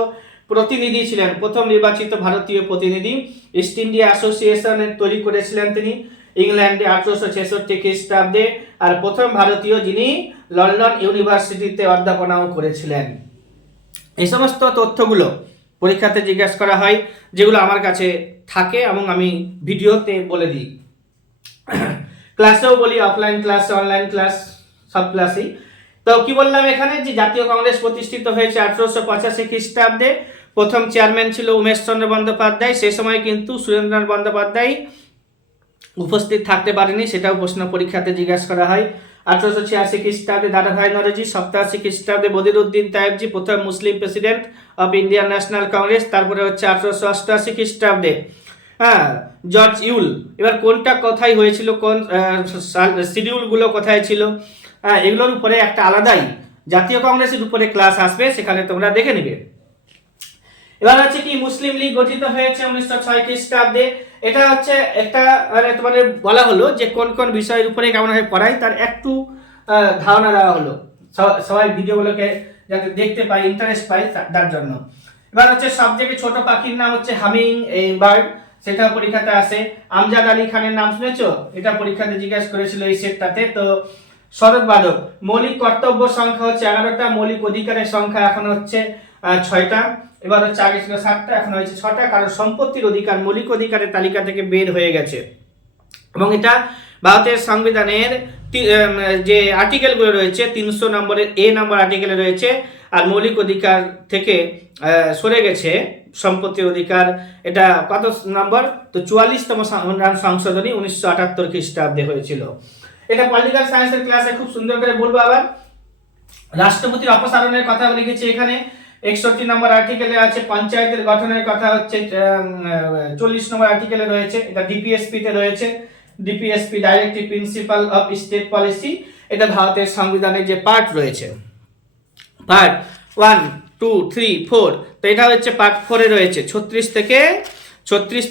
প্রতিনিধি ছিলেন, প্রথম নির্বাচিত ভারতীয় প্রতিনিধি। ইস্ট ইন্ডিয়া অ্যাসোসিয়েশন তৈরি করেছিলেন তিনি ইংল্যান্ডে 1866 খ্রিস্টাব্দে। আর প্রথম ভারতীয় যিনি লন্ডন ইউনিভার্সিটিতে অধ্যাপনাও করেছিলেন। এই সমস্ত তথ্যগুলো পরীক্ষাতে জিজ্ঞাসা করা হয়, যেগুলো আমার কাছে থাকে এবং আমি ভিডিওতে বলে দিই, ক্লাসেও বলি, অফলাইন ক্লাস, অনলাইন ক্লাস, সব ক্লাসেই। তো কি বললাম এখানে যে জাতীয় কংগ্রেস প্রতিষ্ঠিত হয়েছে 1885 খ্রিস্টাব্দে। প্রথম চেয়ারম্যান ছিল উমেশচন্দ্র বন্দ্যোপাধ্যায়। সেই সময় কিন্তু সুরেন্দ্রনাথ বন্দ্যোপাধ্যায় উপস্থিত থাকতে পারেনি, সেটাও প্রশ্ন পরীক্ষাতে জিজ্ঞাসা করা হয়। 1886 খ্রিস্টাব্দে দাদাভাই নওরোজি, 87 খ্রিস্টাব্দে বদিরউদ্দিন তায়েবজি প্রথম Muslim president of Indian National Congress. তারপরে হচ্ছে 1888 খ্রিস্টাব্দে জর্জ ইউল। এবার কোনটা কোথায় হয়েছিল, কোন শিডিউলগুলো কোথায় ছিল, এগুলোর উপরে একটা আলাদাই জাতীয় কংগ্রেসের উপরে ক্লাস আসবে, সেখানে তোমরা দেখে নেবে। এবার হচ্ছে কি মুসলিম লীগ গঠিত হয়েছে 1906 খ্রিস্টাব্দে। এটা হচ্ছে একটা মানে তোমাদের বলা হলো যে কোন কোন বিষয়ের উপরে কেমন ভাবে পড়ায় তার একটু ধারণা দেওয়া হলো, সবাই ভিডিওগুলোকে যাতে দেখতে পায়, ইন্টারেস্ট পায় তার জন্য। এবার হচ্ছে সবথেকে ছোট পাখির নাম হচ্ছে হামিং বার্ড, সেটা পরীক্ষাতে আসে। আমজাদ আলী খানের নাম শুনেছো? এটা পরীক্ষাতে জিজ্ঞাসা করেছিল এই সেটটাতে। তো শরৎ বাদক। মৌলিক কর্তব্য সংখ্যা হচ্ছে 11টা, মৌলিক অধিকারের সংখ্যা এখন হচ্ছে 6টা। এবার হচ্ছে আগে ছিল 7টা, এখন হয়েছে 6টা, কারণ সম্পত্তির অধিকার মৌলিক অধিকারের তালিকা থেকে বের হয়ে গেছে। এবং এটা ভারতের সংবিধানের যে আর্টিকেলগুলো রয়েছে 300 নম্বরের এ নম্বর আর্টিকেলে রয়েছে, আর মৌলিক অধিকার থেকে সরে গেছে সম্পত্তির অধিকার। এটা কত নম্বর? তো 44তম সংশোধনী 1978 খ্রিস্টাব্দে হয়েছিল। এটা পলিটিক্যাল সায়েন্সের ক্লাসে খুব সুন্দর করে বলবো। আবার রাষ্ট্রপতির অপসারণের কথা লিখেছি এখানে 61 নম্বর আর্টিকেলে আছে। পঞ্চায়েতের গঠনের কথা হচ্ছে 40 নম্বর আর্টিকেলে রয়েছে, এটা ডিপিএসপি তে রয়েছে। DPSP directive principle of state policy, এটা ভারতের সংবিধানের যে পার্ট রয়েছে, পার্ট 1 2 3 4, তো এটা হচ্ছে পার্ট 4 এ রয়েছে। 36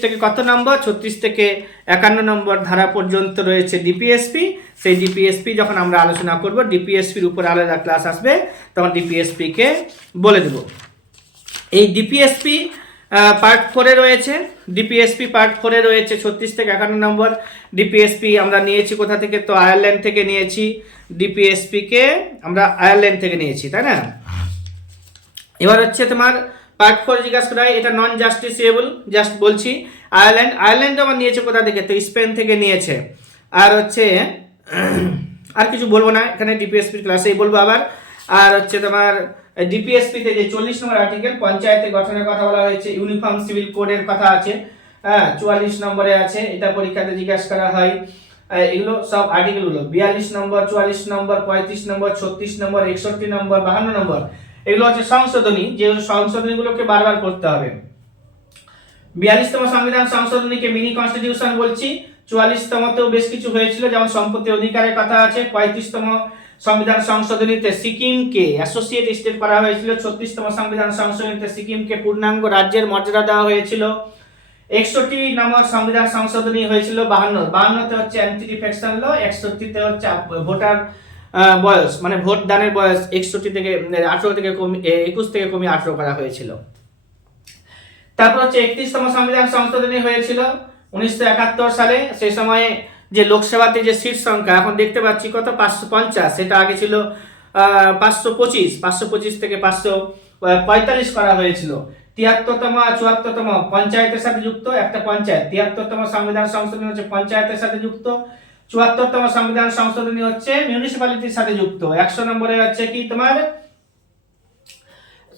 থেকে কত নম্বর? 36 থেকে 51 নম্বর ধারা পর্যন্ত রয়েছে ডিপিএসপি। সেই ডিপিএসপি যখন আমরা আলোচনা করব, ডিপিএসপির উপর আলাদা ক্লাস আসবে, তখন ডিপিএসপি কে বলে দেব। এই ডিপিএসপি পার্ট 4 এ রয়েছে। ডিপিএসপি পার্ট 4 এ রয়েছে 36 থেকে 51 নম্বর। ডিপিএসপি আমরা নিয়েছি কোথা থেকে? তো আয়ারল্যান্ড থেকে নিয়েছি। ডিপিএসপি কে আমরা আয়ারল্যান্ড থেকে নিয়েছি, তাই না? এবার হচ্ছে তোমার পার্ট 4 জিজ্ঞাসা করা হয়, এটা নন জাস্টিসিয়েবল, জাস্ট বলছি। আয়ারল্যান্ড আমার নিয়েছে কোথা থেকে? তো স্পেন থেকে নিয়েছে। আর হচ্ছে আর কিছু বলবো না এখানে, ডিপিএসপি ক্লাসেই বলবো আবার। আর হচ্ছে তোমার ডিপিএসপি তে যে 40 নম্বর আর্টিকেল পঞ্চায়েতের গঠনের কথা বলা হয়েছে, ইউনিফর্ম সিভিল কোডের কথা আছে, হ্যাঁ 44 নম্বরে আছে। এটা পরীক্ষাতে জিজ্ঞাসা করা হয়। এগুলো সব আর্টিকেল গুলো 42 নম্বর, 44 নম্বর, 35 নম্বর, 36 নম্বর, 61 নম্বর, 52 নম্বর, এগুলো হচ্ছে সংশোধনী, যে সংশোধনীগুলোকে বারবার করতে হবে। 42তম সংবিধান সংশোধনীকে মিনি কনস্টিটিউশন বলছি। 44তমতেও বেশ কিছু হয়েছিল, যেমন সম্পত্তির অধিকারের কথা আছে। 35তম সংবিধান সংশোধনীতে সিকিমকে অ্যাসোসিয়েট স্টেট করা হয়েছিল। 36তম সংবিধান সংশোধনীতে সিকিমকে পূর্ণাঙ্গ রাজ্যের মর্যাদা দেওয়া হয়েছিল। 61 নম্বর সংবিধান সংশোধনী হয়েছিল 52তে হচ্ছে অ্যান্টি ডিফেকশন ল, 61তে হচ্ছে ভোটার বয়স মানে ভোট দানের বয়স 61 থেকে 18 থেকে 21 থেকে কমিয়ে 18 করা হয়েছিল। তারপর হচ্ছে 31তম সংবিধান সংশোধনী হয়েছিল 1971 সালে। সেই সময়ে যে লোকসভাতে যে সিট সংখ্যা এখন দেখতে পাচ্ছি কত? 550, সেটা আগে ছিল 525 থেকে 545 করা হয়েছিল। 73তম 74তম পঞ্চায়েতের সাথে যুক্ত, একটা পঞ্চায়েত। 73তম সংবিধান সংশোধনী হচ্ছে পঞ্চায়েতের সাথে যুক্ত। 74তম সংবিধান সংশোধনী হচ্ছে মিউনিসিপ্যালিটির সাথে যুক্ত। 100 নম্বরে হচ্ছে কি তোমার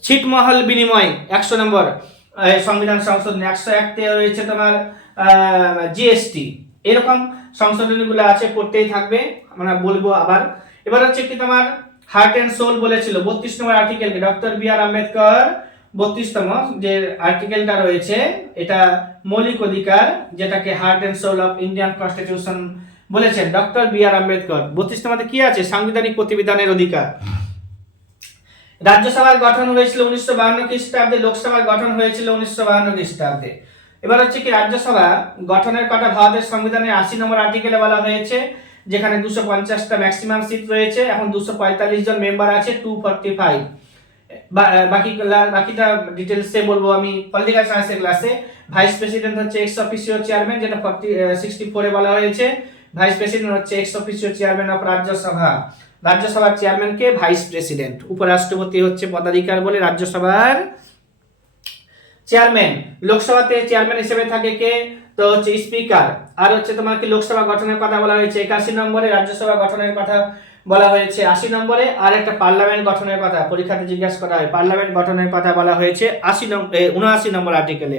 ছিটমহল বিনিময়, 100 নম্বর সংবিধান সংশোধনী। 101তে রয়েছে তোমার জিএসটি। এরকম সংশোধনীগুলো আছে, পড়তেই থাকবে, আমরা বলবো আবার। এবার হচ্ছে কি তোমার হার্ট অ্যান্ড সোল বলেছিল 32 নম্বর আর্টিকেলকে ডক্টর বি আর আম্বেদকর। 32তম যে আর্টিকেলটা রয়েছে এটা মৌলিক অধিকার, যেটাকে heart and soul of Indian constitution বলেছেন ডক্টর বি আর আম্বেদকর। 32তমতে কি আছে? সাংবিধানিক প্রতিবিধানের অধিকার। রাজ্যসভার গঠন হয়েছিল 1952 খ্রিস্টাব্দে, লোকসভার গঠন হয়েছিল 1952 খ্রিস্টাব্দে। এবার হচ্ছে কি রাজ্যসভা গঠনের কথা ভারতের সংবিধানের 80 নম্বর আর্টিকেলে বলা হয়েছে, যেখানে 250টা ম্যাক্সিমাম সিট রয়েছে। এখন 245 জন মেম্বার আছে, 245। বাকিটা ডিটেলসে বলবো আমি পলিটিক্যাল সায়েন্সের ক্লাসে। ভাইস প্রেসিডেন্ট হচ্ছে এক্স অফিসিও চেয়ারম্যান, যেটা 64 এ বলা হয়েছে। ভাইস প্রেসিডেন্ট হচ্ছে x officio chairman of Rajya Sabha. রাজ্যসভার চেয়ারম্যানকে ভাইস প্রেসিডেন্ট। উপরাষ্ট্রপতি হচ্ছে পদাধিকার বলে রাজ্যসভার চেয়ারম্যান। লোকসভাতে চেয়ারম্যান হিসেবে থাকে কে? তো হচ্ছে স্পিকার। আর হচ্ছে তোমার কি লোকসভা গঠনের কথা বলা হয়েছে 81 নম্বরে, রাজ্যসভা গঠনের কথা বলা হয়েছে 80 নম্বরে। আর একটা পার্লামেন্ট গঠনের কথা পরীক্ষাতে জিজ্ঞাসা করা হয়, পার্লামেন্ট গঠনের কথা বলা হয়েছে 79 নম্বর আর্টিকেলে।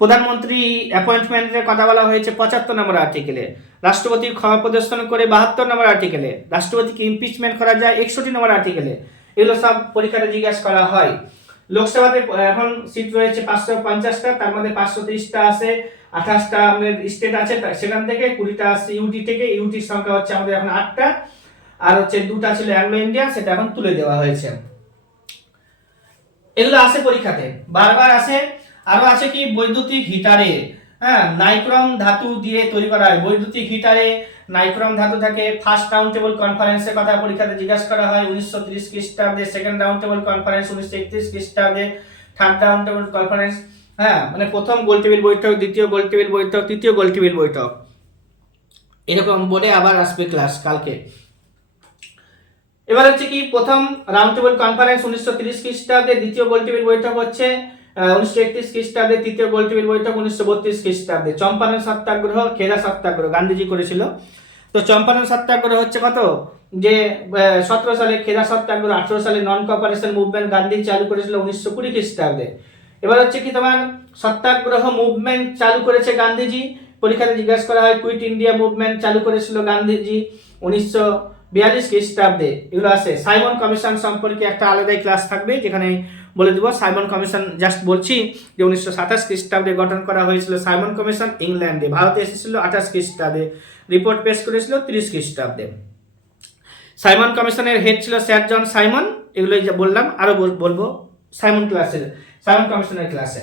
প্রধানমন্ত্রী অ্যাপয়েন্টমেন্টের কথা বলা হয়েছে 75 নম্বর আর্টিকেলে। রাষ্ট্রপতির ক্ষমা প্রদর্শন করে 72 নম্বর আর্টিকেলে। রাষ্ট্রপতিকে ইমপিচমেন্ট করা যায় 61 নম্বর আর্টিকেলে। এগুলো সব পরীক্ষাতে জিজ্ঞাসা করা হয়। লোকসভাতে এখন সিট রয়েছে 550টা, তার মধ্যে 530টা আছে, 28টা আমাদের স্টেট আছে, সেখান থেকে 20টা আছে ইউটি থেকে। ইউটির সংখ্যা হচ্ছে আমাদের এখন 8টা। আর হচ্ছে 2টা ছিল অ্যাংলো ইন্ডিয়ান, সেটা এখন তুলে দেওয়া হয়েছে। এগুলো আসে পরীক্ষাতে, বারবার আসে। আরো আছে কি বৈদ্যুতিক হিটারে, হ্যাঁ, নাইক্রোম ধাতু দিয়ে তৈরি করা হয়। বৈদ্যুতিক হিটারে নাইক্রোম ধাতু থাকে। ফার্স্ট রাউন্ড টেবল কনফারেন্সের কথা পরীক্ষাতে জিজ্ঞাসা করা হয় 1930 খ্রিস্টাব্দে, সেকেন্ড রাউন্ড টেবল কনফারেন্স 1931 খ্রিস্টাব্দে, থার্ড রাউন্ড টেবল কনফারেন্স, হ্যাঁ, মানে প্রথম গোল টেবিল বৈঠক, দ্বিতীয় গোল টেবিল বৈঠক, তৃতীয় গোল টেবিল বৈঠক, এরকম বোর্ডে আবার আসবে ক্লাস কালকে। এবার হচ্ছে কি প্রথম রাউন্ড টেবিল কনফারেন্স 1930 খ্রিস্টাব্দে, দ্বিতীয় গোল টেবিল বৈঠক হচ্ছে 1931 খ্রিস্টাব্দে, তৃতীয় গোল টেবিল বৈঠক 1932 খ্রিস্টাব্দে। চম্পারণ সত্যাগ্রহ, খেদা সত্যাগ্রহ গান্ধীজি করেছিল। তো চম্পারণ সত্যাগ্রহ হচ্ছে কত, যে 17 সালে, খেদা সত্যাগ্রহ 18 সালে, নন কোঅপারেশন মুভমেন্ট গান্ধী চালু করেছিল 1920 খ্রিস্টাব্দে। এবার হচ্ছে কি তোমার সত্যাগ্রহ মুভমেন্ট চালু করেছে গান্ধীজি, পরীক্ষাতে জিজ্ঞাসা করা হয় কুইট ইন্ডিয়া মুভমেন্ট চালু করেছিল গান্ধীজি 1942 খ্রিস্টাব্দে। এগুলো আছে। সাইমন কমিশন সম্পর্কে একটা আলাদাই ক্লাস থাকবে, যেখানে বলে দেবো। সাইমন কমিশন জাস্ট বলছি যে 1927 খ্রিস্টাব্দে গঠন করা হয়েছিল সাইমন কমিশন ইংল্যান্ডে। ভারতে এসেছিল 28 খ্রিস্টাব্দে, রিপোর্ট পেশ করেছিল 30 খ্রিস্টাব্দে। সাইমন কমিশনের হেড ছিল স্যার জন সাইমন। এগুলোই যা বললাম, আরো বলবো সাইমন ক্লাসের, সাইমন কমিশনের ক্লাসে।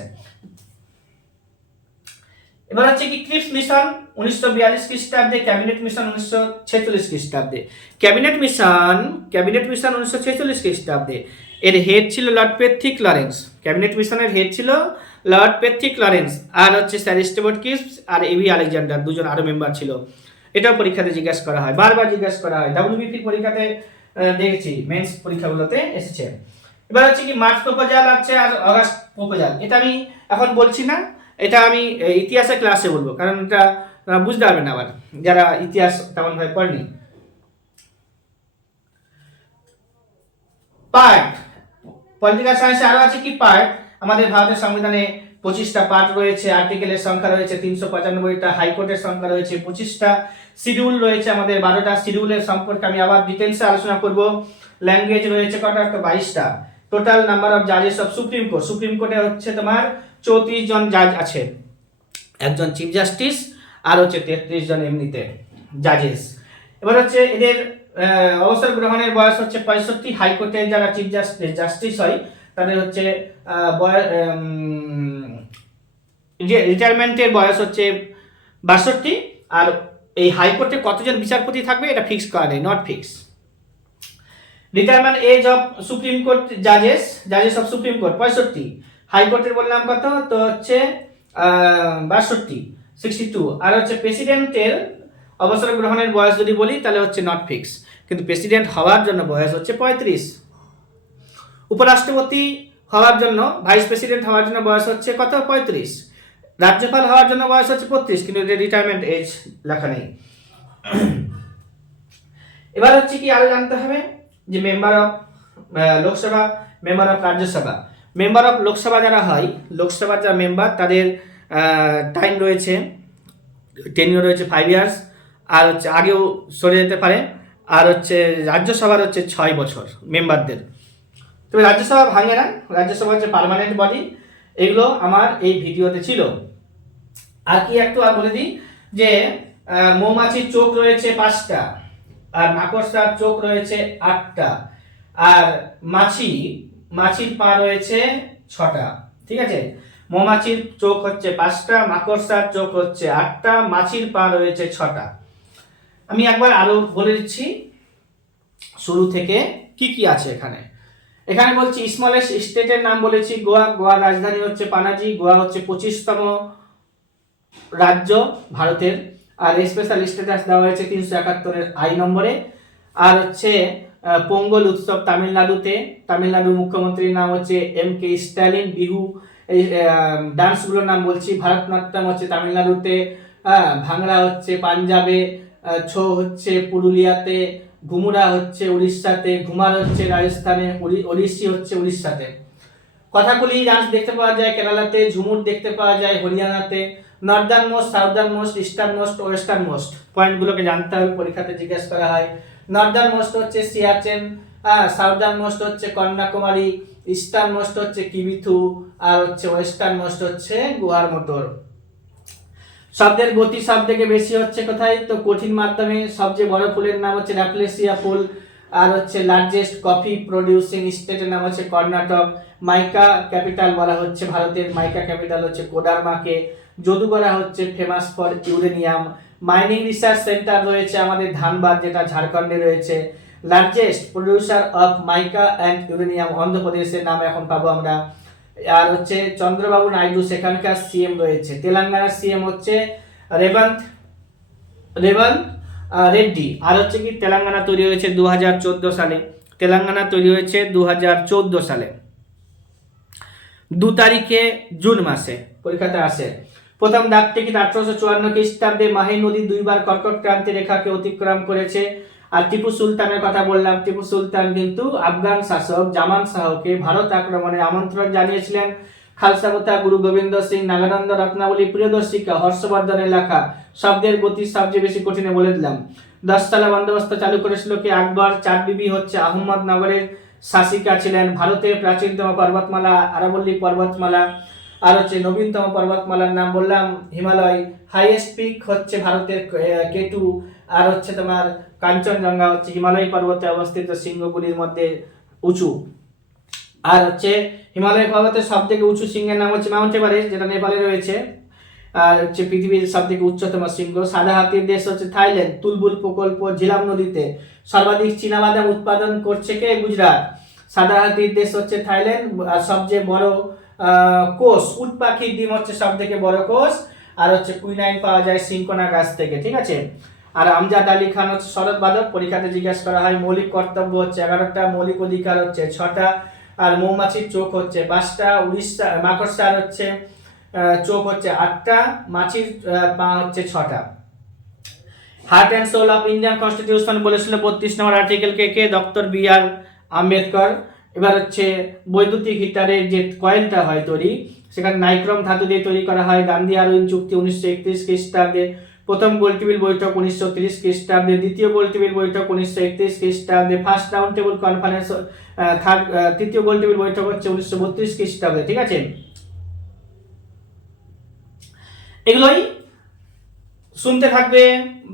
এবার হচ্ছে কি ক্রিপস মিশন 1942 খ্রিস্টাব্দে, ক্যাবিনেট মিশন 1946 খ্রিস্টাব্দে। ক্যাবিনেট মিশন 1946 খ্রিস্টাব্দে। এর হেড ছিল লর্ড পেথিক লরেন্স। ক্যাবিনেট মিশনের হেড ছিল লর্ড পেথিক লরেন্স, আর হচ্ছে স্যার স্টেফোর্ড ক্রিপস আর এবি আলেকজান্ডার, দুজন আরো মেম্বার ছিল। এটাও পরীক্ষাতে জিজ্ঞাসা করা হয়, বারবার জিজ্ঞাসা করা হয়। ডাব্লিউবিপির পরীক্ষাতে দেখেছি, মেন্স পরীক্ষাগুলোতে এসেছে। এবার হচ্ছে কি মার্চ প্রপোজাল আছে আর অগাস্ট প্রপোজাল। এটা আমি এখন বলছি না, এটা আমি ইতিহাসের ক্লাসে বলবো, কারণ এটা বুঝতে পারবেন আবার যারা ইতিহাস তেমন ভাবে পড়েনি। পার্ট, পলিটিক্যাল সায়েন্সে আরো আছে কি পার্ট। আমাদের ভারতের সংবিধানে 25টা পার্ট রয়েছে, আর্টিকেলের সংখ্যা রয়েছে 395টা, হাইকোর্টের সংখ্যা রয়েছে 25টা, শিডিউল রয়েছে আমাদের 12টা। শিডিউলের সম্পর্কে আমি আবার ডিটেলসে আলোচনা করব। ল্যাঙ্গুয়েজ রয়েছে কটা, তো 22টা। টোটাল নাম্বার অফ জাজেস অফ সুপ্রিম কোর্ট, সুপ্রিম কোর্টে হচ্ছে তোমার 34 জন জাজ আছে, একজন চিফ জাস্টিস, আর হচ্ছে 33 জন এমনিতে জাজেস। এবার হচ্ছে এদের অবসর গ্রহণের বয়স হচ্ছে 65। হাইকোর্টের যারা চিফ জাস্টিস হয় তাদের হচ্ছে রিটায়ারমেন্টের বয়স হচ্ছে 62। আর এই হাইকোর্টে কতজন বিচারপতি থাকবে এটা ফিক্স করা নেই, not fix. Retirement age of Supreme Court জাজেস অফ সুপ্রিম কোর্ট 65। হাইকোর্টের বললাম কত, তো হচ্ছে 62। আর হচ্ছে প্রেসিডেন্টের অবসর গ্রহণের বয়স যদি বলি তাহলে হচ্ছে নট ফিক্স, কিন্তু প্রেসিডেন্ট হওয়ার জন্য বয়স হচ্ছে 35। উপরাষ্ট্রপতি হওয়ার জন্য, ভাইস প্রেসিডেন্ট হওয়ার জন্য বয়স হচ্ছে কত, 35। রাজ্যপাল হওয়ার জন্য বয়স হচ্ছে 35, কিন্তু রিটায়ারমেন্ট এজ লেখা নেই। এবার হচ্ছে কি আরো জানতে হবে যে member of Lok Sabha, member of Rajya Sabha. Member of Lok Sabha যারা হয়, লোকসভার যারা মেম্বার তাদের টাইম রয়েছে, টেনিওর রয়েছে 5 ইয়ার্স, আর হচ্ছে আগেও সরে যেতে পারে। আর হচ্ছে রাজ্যসভার হচ্ছে 6 বছর মেম্বারদের। তবে রাজ্যসভা ভাঙে না, রাজ্যসভা হচ্ছে পার্মানেন্ট বডি। এগুলো আমার এই ভিডিওতে ছিল। আর কি একটু আর বলে দিই যে মৌমাছির চোখ রয়েছে 5টা, আর মাকড়সার চোখ রয়েছে 8টা, আর মাছির পা রয়েছে 6টা। ঠিক আছে, মৌমাছির চোখ হচ্ছে 5টা, মাকড়সার চোখ হচ্ছে 8টা, মাছির পা রয়েছে 6টা। আমি একবার আরো বলে দিচ্ছি শুরু থেকে কি কি আছে এখানে। এখানে বলছি স্মলেস্ট স্টেটের নাম বলেছি গোয়া। গোয়ার রাজধানী হচ্ছে পানাজি। গোয়া হচ্ছে 25তম রাজ্য ভারতের। আর স্পেশাল স্ট্যাটাস দেওয়া হয়েছে 371 আই নম্বরে। আর হচ্ছে পোঙ্গল উৎসব তামিলনাড়ুতে, তামিলনাড়ুর মুখ্যমন্ত্রীর নাম হচ্ছে MK স্ট্যালিন। বিহু এই ডান্সগুলোর নাম বলছি, ভারতনাট্যম হচ্ছে তামিলনাড়ুতে, ভাংড়া হচ্ছে পাঞ্জাবে, ছৌ হচ্ছে পুরুলিয়াতে, ঘুমুরা হচ্ছে উড়িষ্যাতে, ঘুমার হচ্ছে রাজস্থানে, ওড়িশি হচ্ছে উড়িষ্যাতে। কথাকলি ডান্স দেখতে পাওয়া যায় কেরালাতে, ঝুমুর দেখতে পাওয়া যায় হরিয়ানাতে। Northern most, southern most, eastern most, western most পয়েন্টগুলোকে জানতে হবে, পরীক্ষাতে জিজ্ঞেস করা হয়। নর্দার্ন মোস্ট হচ্ছে সিয়াচেন, সাউদার্ন মোস্ট হচ্ছে কন্যাকুমারী, ইস্টার্ন মোস্ট হচ্ছে কিবিথু, আর হচ্ছে ওয়েস্টার্ন মোস্ট হচ্ছে গুহার মোটর। শব্দের গতি সব থেকে বেশি হচ্ছে কোথায়, তো কঠিন মাধ্যমে। সবচেয়ে বড় ফুলের নাম হচ্ছে র্যাফলেসিয়া ফুল। আর হচ্ছে লার্জেস্ট কফি প্রডিউসিং স্টেটের নাম হচ্ছে কর্ণাটক। মাইকা ক্যাপিটাল বলা হচ্ছে ভারতের, মাইকা ক্যাপিটাল হচ্ছে কোডারমাকে। যদুগড়া হচ্ছে famous for uranium. Mining research centre রয়েছে আমাদের ধানবাদ, যেটা ঝাড়খণ্ডে রয়েছে। Largest producer of mica and uranium অন্ধ্রপ্রদেশের নাম এখন পাবো আমরা। আর হচ্ছে চন্দ্রবাবু নাইডু সেখানকার সিএম রয়েছে। তেলেঙ্গানার সিএম হচ্ছে রেবন্ত রেড্ডি। আর হচ্ছে কি তেলেঙ্গানা তৈরি হয়েছে 2014 সালে। তেলেঙ্গানা তৈরি হয়েছে 2014 সালে 2 তারিখে জুন মাসে পরীক্ষাতে আসে। প্রথম ডাক টিকিট 1854 খ্রিস্টাব্দে মাহি নদী 2 বার কর্কট ক্রান্তি রেখাকে অতিক্রম করেছে। আর টিপু সুলতানের কথা বললাম, টিপু সুলতান কিন্তু আফগান শাসক জামান শাহকে ভারত আক্রমণে আমন্ত্রণ জানিয়েছিলেন। খালসা কথা গুরু গোবিন্দ সিং, নাগানন্দ রত্নাবলী, প্রিয়দর্শিকা, হর্ষবর্ধনের লেখা শব্দের গতি সবচেয়ে বেশি কঠিনে বলে দিলাম। 10 তলা বন্দোবস্ত চালু করেছিল কি আকবর। 4 বিবি হচ্ছে আহমদনগরের শাসিকা ছিলেন। ভারতের প্রাচীনতম পর্বতমালা আরাবল্লী পর্বতমালা। আর হচ্ছে নবীনতম পর্বতমালার নাম বললাম হিমালয়। হাইয়েস্ট পিক হচ্ছে ভারতের কেটু। আর হচ্ছে তোমার কাঞ্চনজঙ্ঘা হচ্ছে হিমালয় পর্বতে অবস্থিত শৃঙ্গগুলির মধ্যে উঁচু। আর হচ্ছে হিমালয় পর্বতের সব থেকে উঁচু শৃঙ্গের নাম হচ্ছে মাউন্ট এভারেস্ট, যেটা নেপালে রয়েছে। আর হচ্ছে পৃথিবীর সব থেকে উচ্চতম শৃঙ্গ। সাদা হাতির দেশ হচ্ছে থাইল্যান্ড। তুলবুল প্রকল্প ঝিলাম নদীতে। সর্বাধিক চীনাবাদাম উৎপাদন করছে কে? গুজরাট। সাদা হাতির দেশ হচ্ছে থাইল্যান্ড। আর সবচেয়ে বড় কোষ, উট পাখির ডিম হচ্ছে সব থেকে বড় কোষ। আর হচ্ছে কুইনাইন পাওয়া যায় সিনকোনা গাছ থেকে, ঠিক আছে। আর আমজাদ আলী খান হচ্ছে শরৎ বাদক। পরীক্ষাতে জিজ্ঞাসা করা হয়। মৌলিক কর্তব্য হচ্ছে 11টা, মৌলিক অধিকার হচ্ছে 6টা। আর মৌমাছির চোখ হচ্ছে 5টা। উড়িষ্যা মাকড়সার হচ্ছে চোখ হচ্ছে 8টা। মাছির পা হচ্ছে 6টা। Heart and soul of Indian constitution বলেছিল 32 নম্বর আর্টিকেল কে? Doctor B R. আম্বেদকর। এবার হচ্ছে বৈদ্যুতিক হিটারের যে কয়েলটা হয় তৈরি, সেখানে নাইক্রোম ধাতু দিয়ে তৈরি করা হয়। গান্ধী আরউইন চুক্তি 1931 খ্রিস্টাব্দে। প্রথম গোলটেবিল বৈঠক 1930 খ্রিস্টাব্দে। দ্বিতীয় গোলটেবিল বৈঠক 1931 খ্রিস্টাব্দে। ফার্স্ট রাউন্ড টেবিল কনফারেন্স তৃতীয় গোলটেবিল বৈঠক হচ্ছে 1932 খ্রিস্টাব্দে, ঠিক আছে। এগুলোই শুনতে থাকবে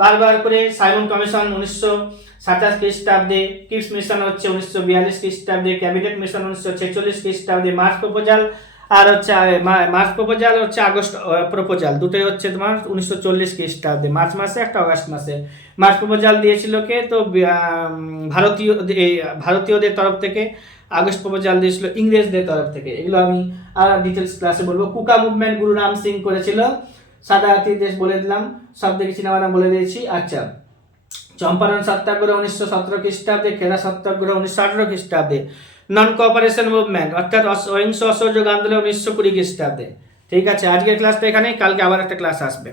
বারবার করে। সাইমন কমিশন 1927 খ্রিস্টাব্দে। কিপস মিশন হচ্ছে 1942 খ্রিস্টাব্দে। ক্যাবিনেট মিশন 1946 খ্রিস্টাব্দে। মার্চ প্রপোজাল আর হচ্ছে আগস্ট প্রপোজাল, দুটোই হচ্ছে তোমার 1940 খ্রিস্টাব্দে। মার্চ মাসে একটা অগাস্ট মাসে। মার্চ প্রপোজাল দিয়েছিল কে? তো ভারতীয়দের তরফ থেকে। আগস্ট প্রপোজাল দিয়েছিল ইংরেজদের তরফ থেকে। এগুলো আমি আর ডিটেলস ক্লাসে বলবো। কুকা মুভমেন্ট গুরু রাম সিং করেছিল। সাদা হাতির দেশ বলে দিলাম, সব থেকে চীনাবাদাম বলে দিয়েছি। আচ্ছা, চম্পারণ সত্যাগ্রহ 1917 খ্রিস্টাব্দে। খেদা সত্যাগ্রহ 1918 খ্রিস্টাব্দে। নন কোঅপারেশন মুভমেন্ট অর্থাৎ অহিংস অসহযোগ আন্দোলন 1920 খ্রিস্টাব্দে। ঠিক আছে, আজকের ক্লাসটা এখানেই। কালকে আবার একটা ক্লাস আসবে।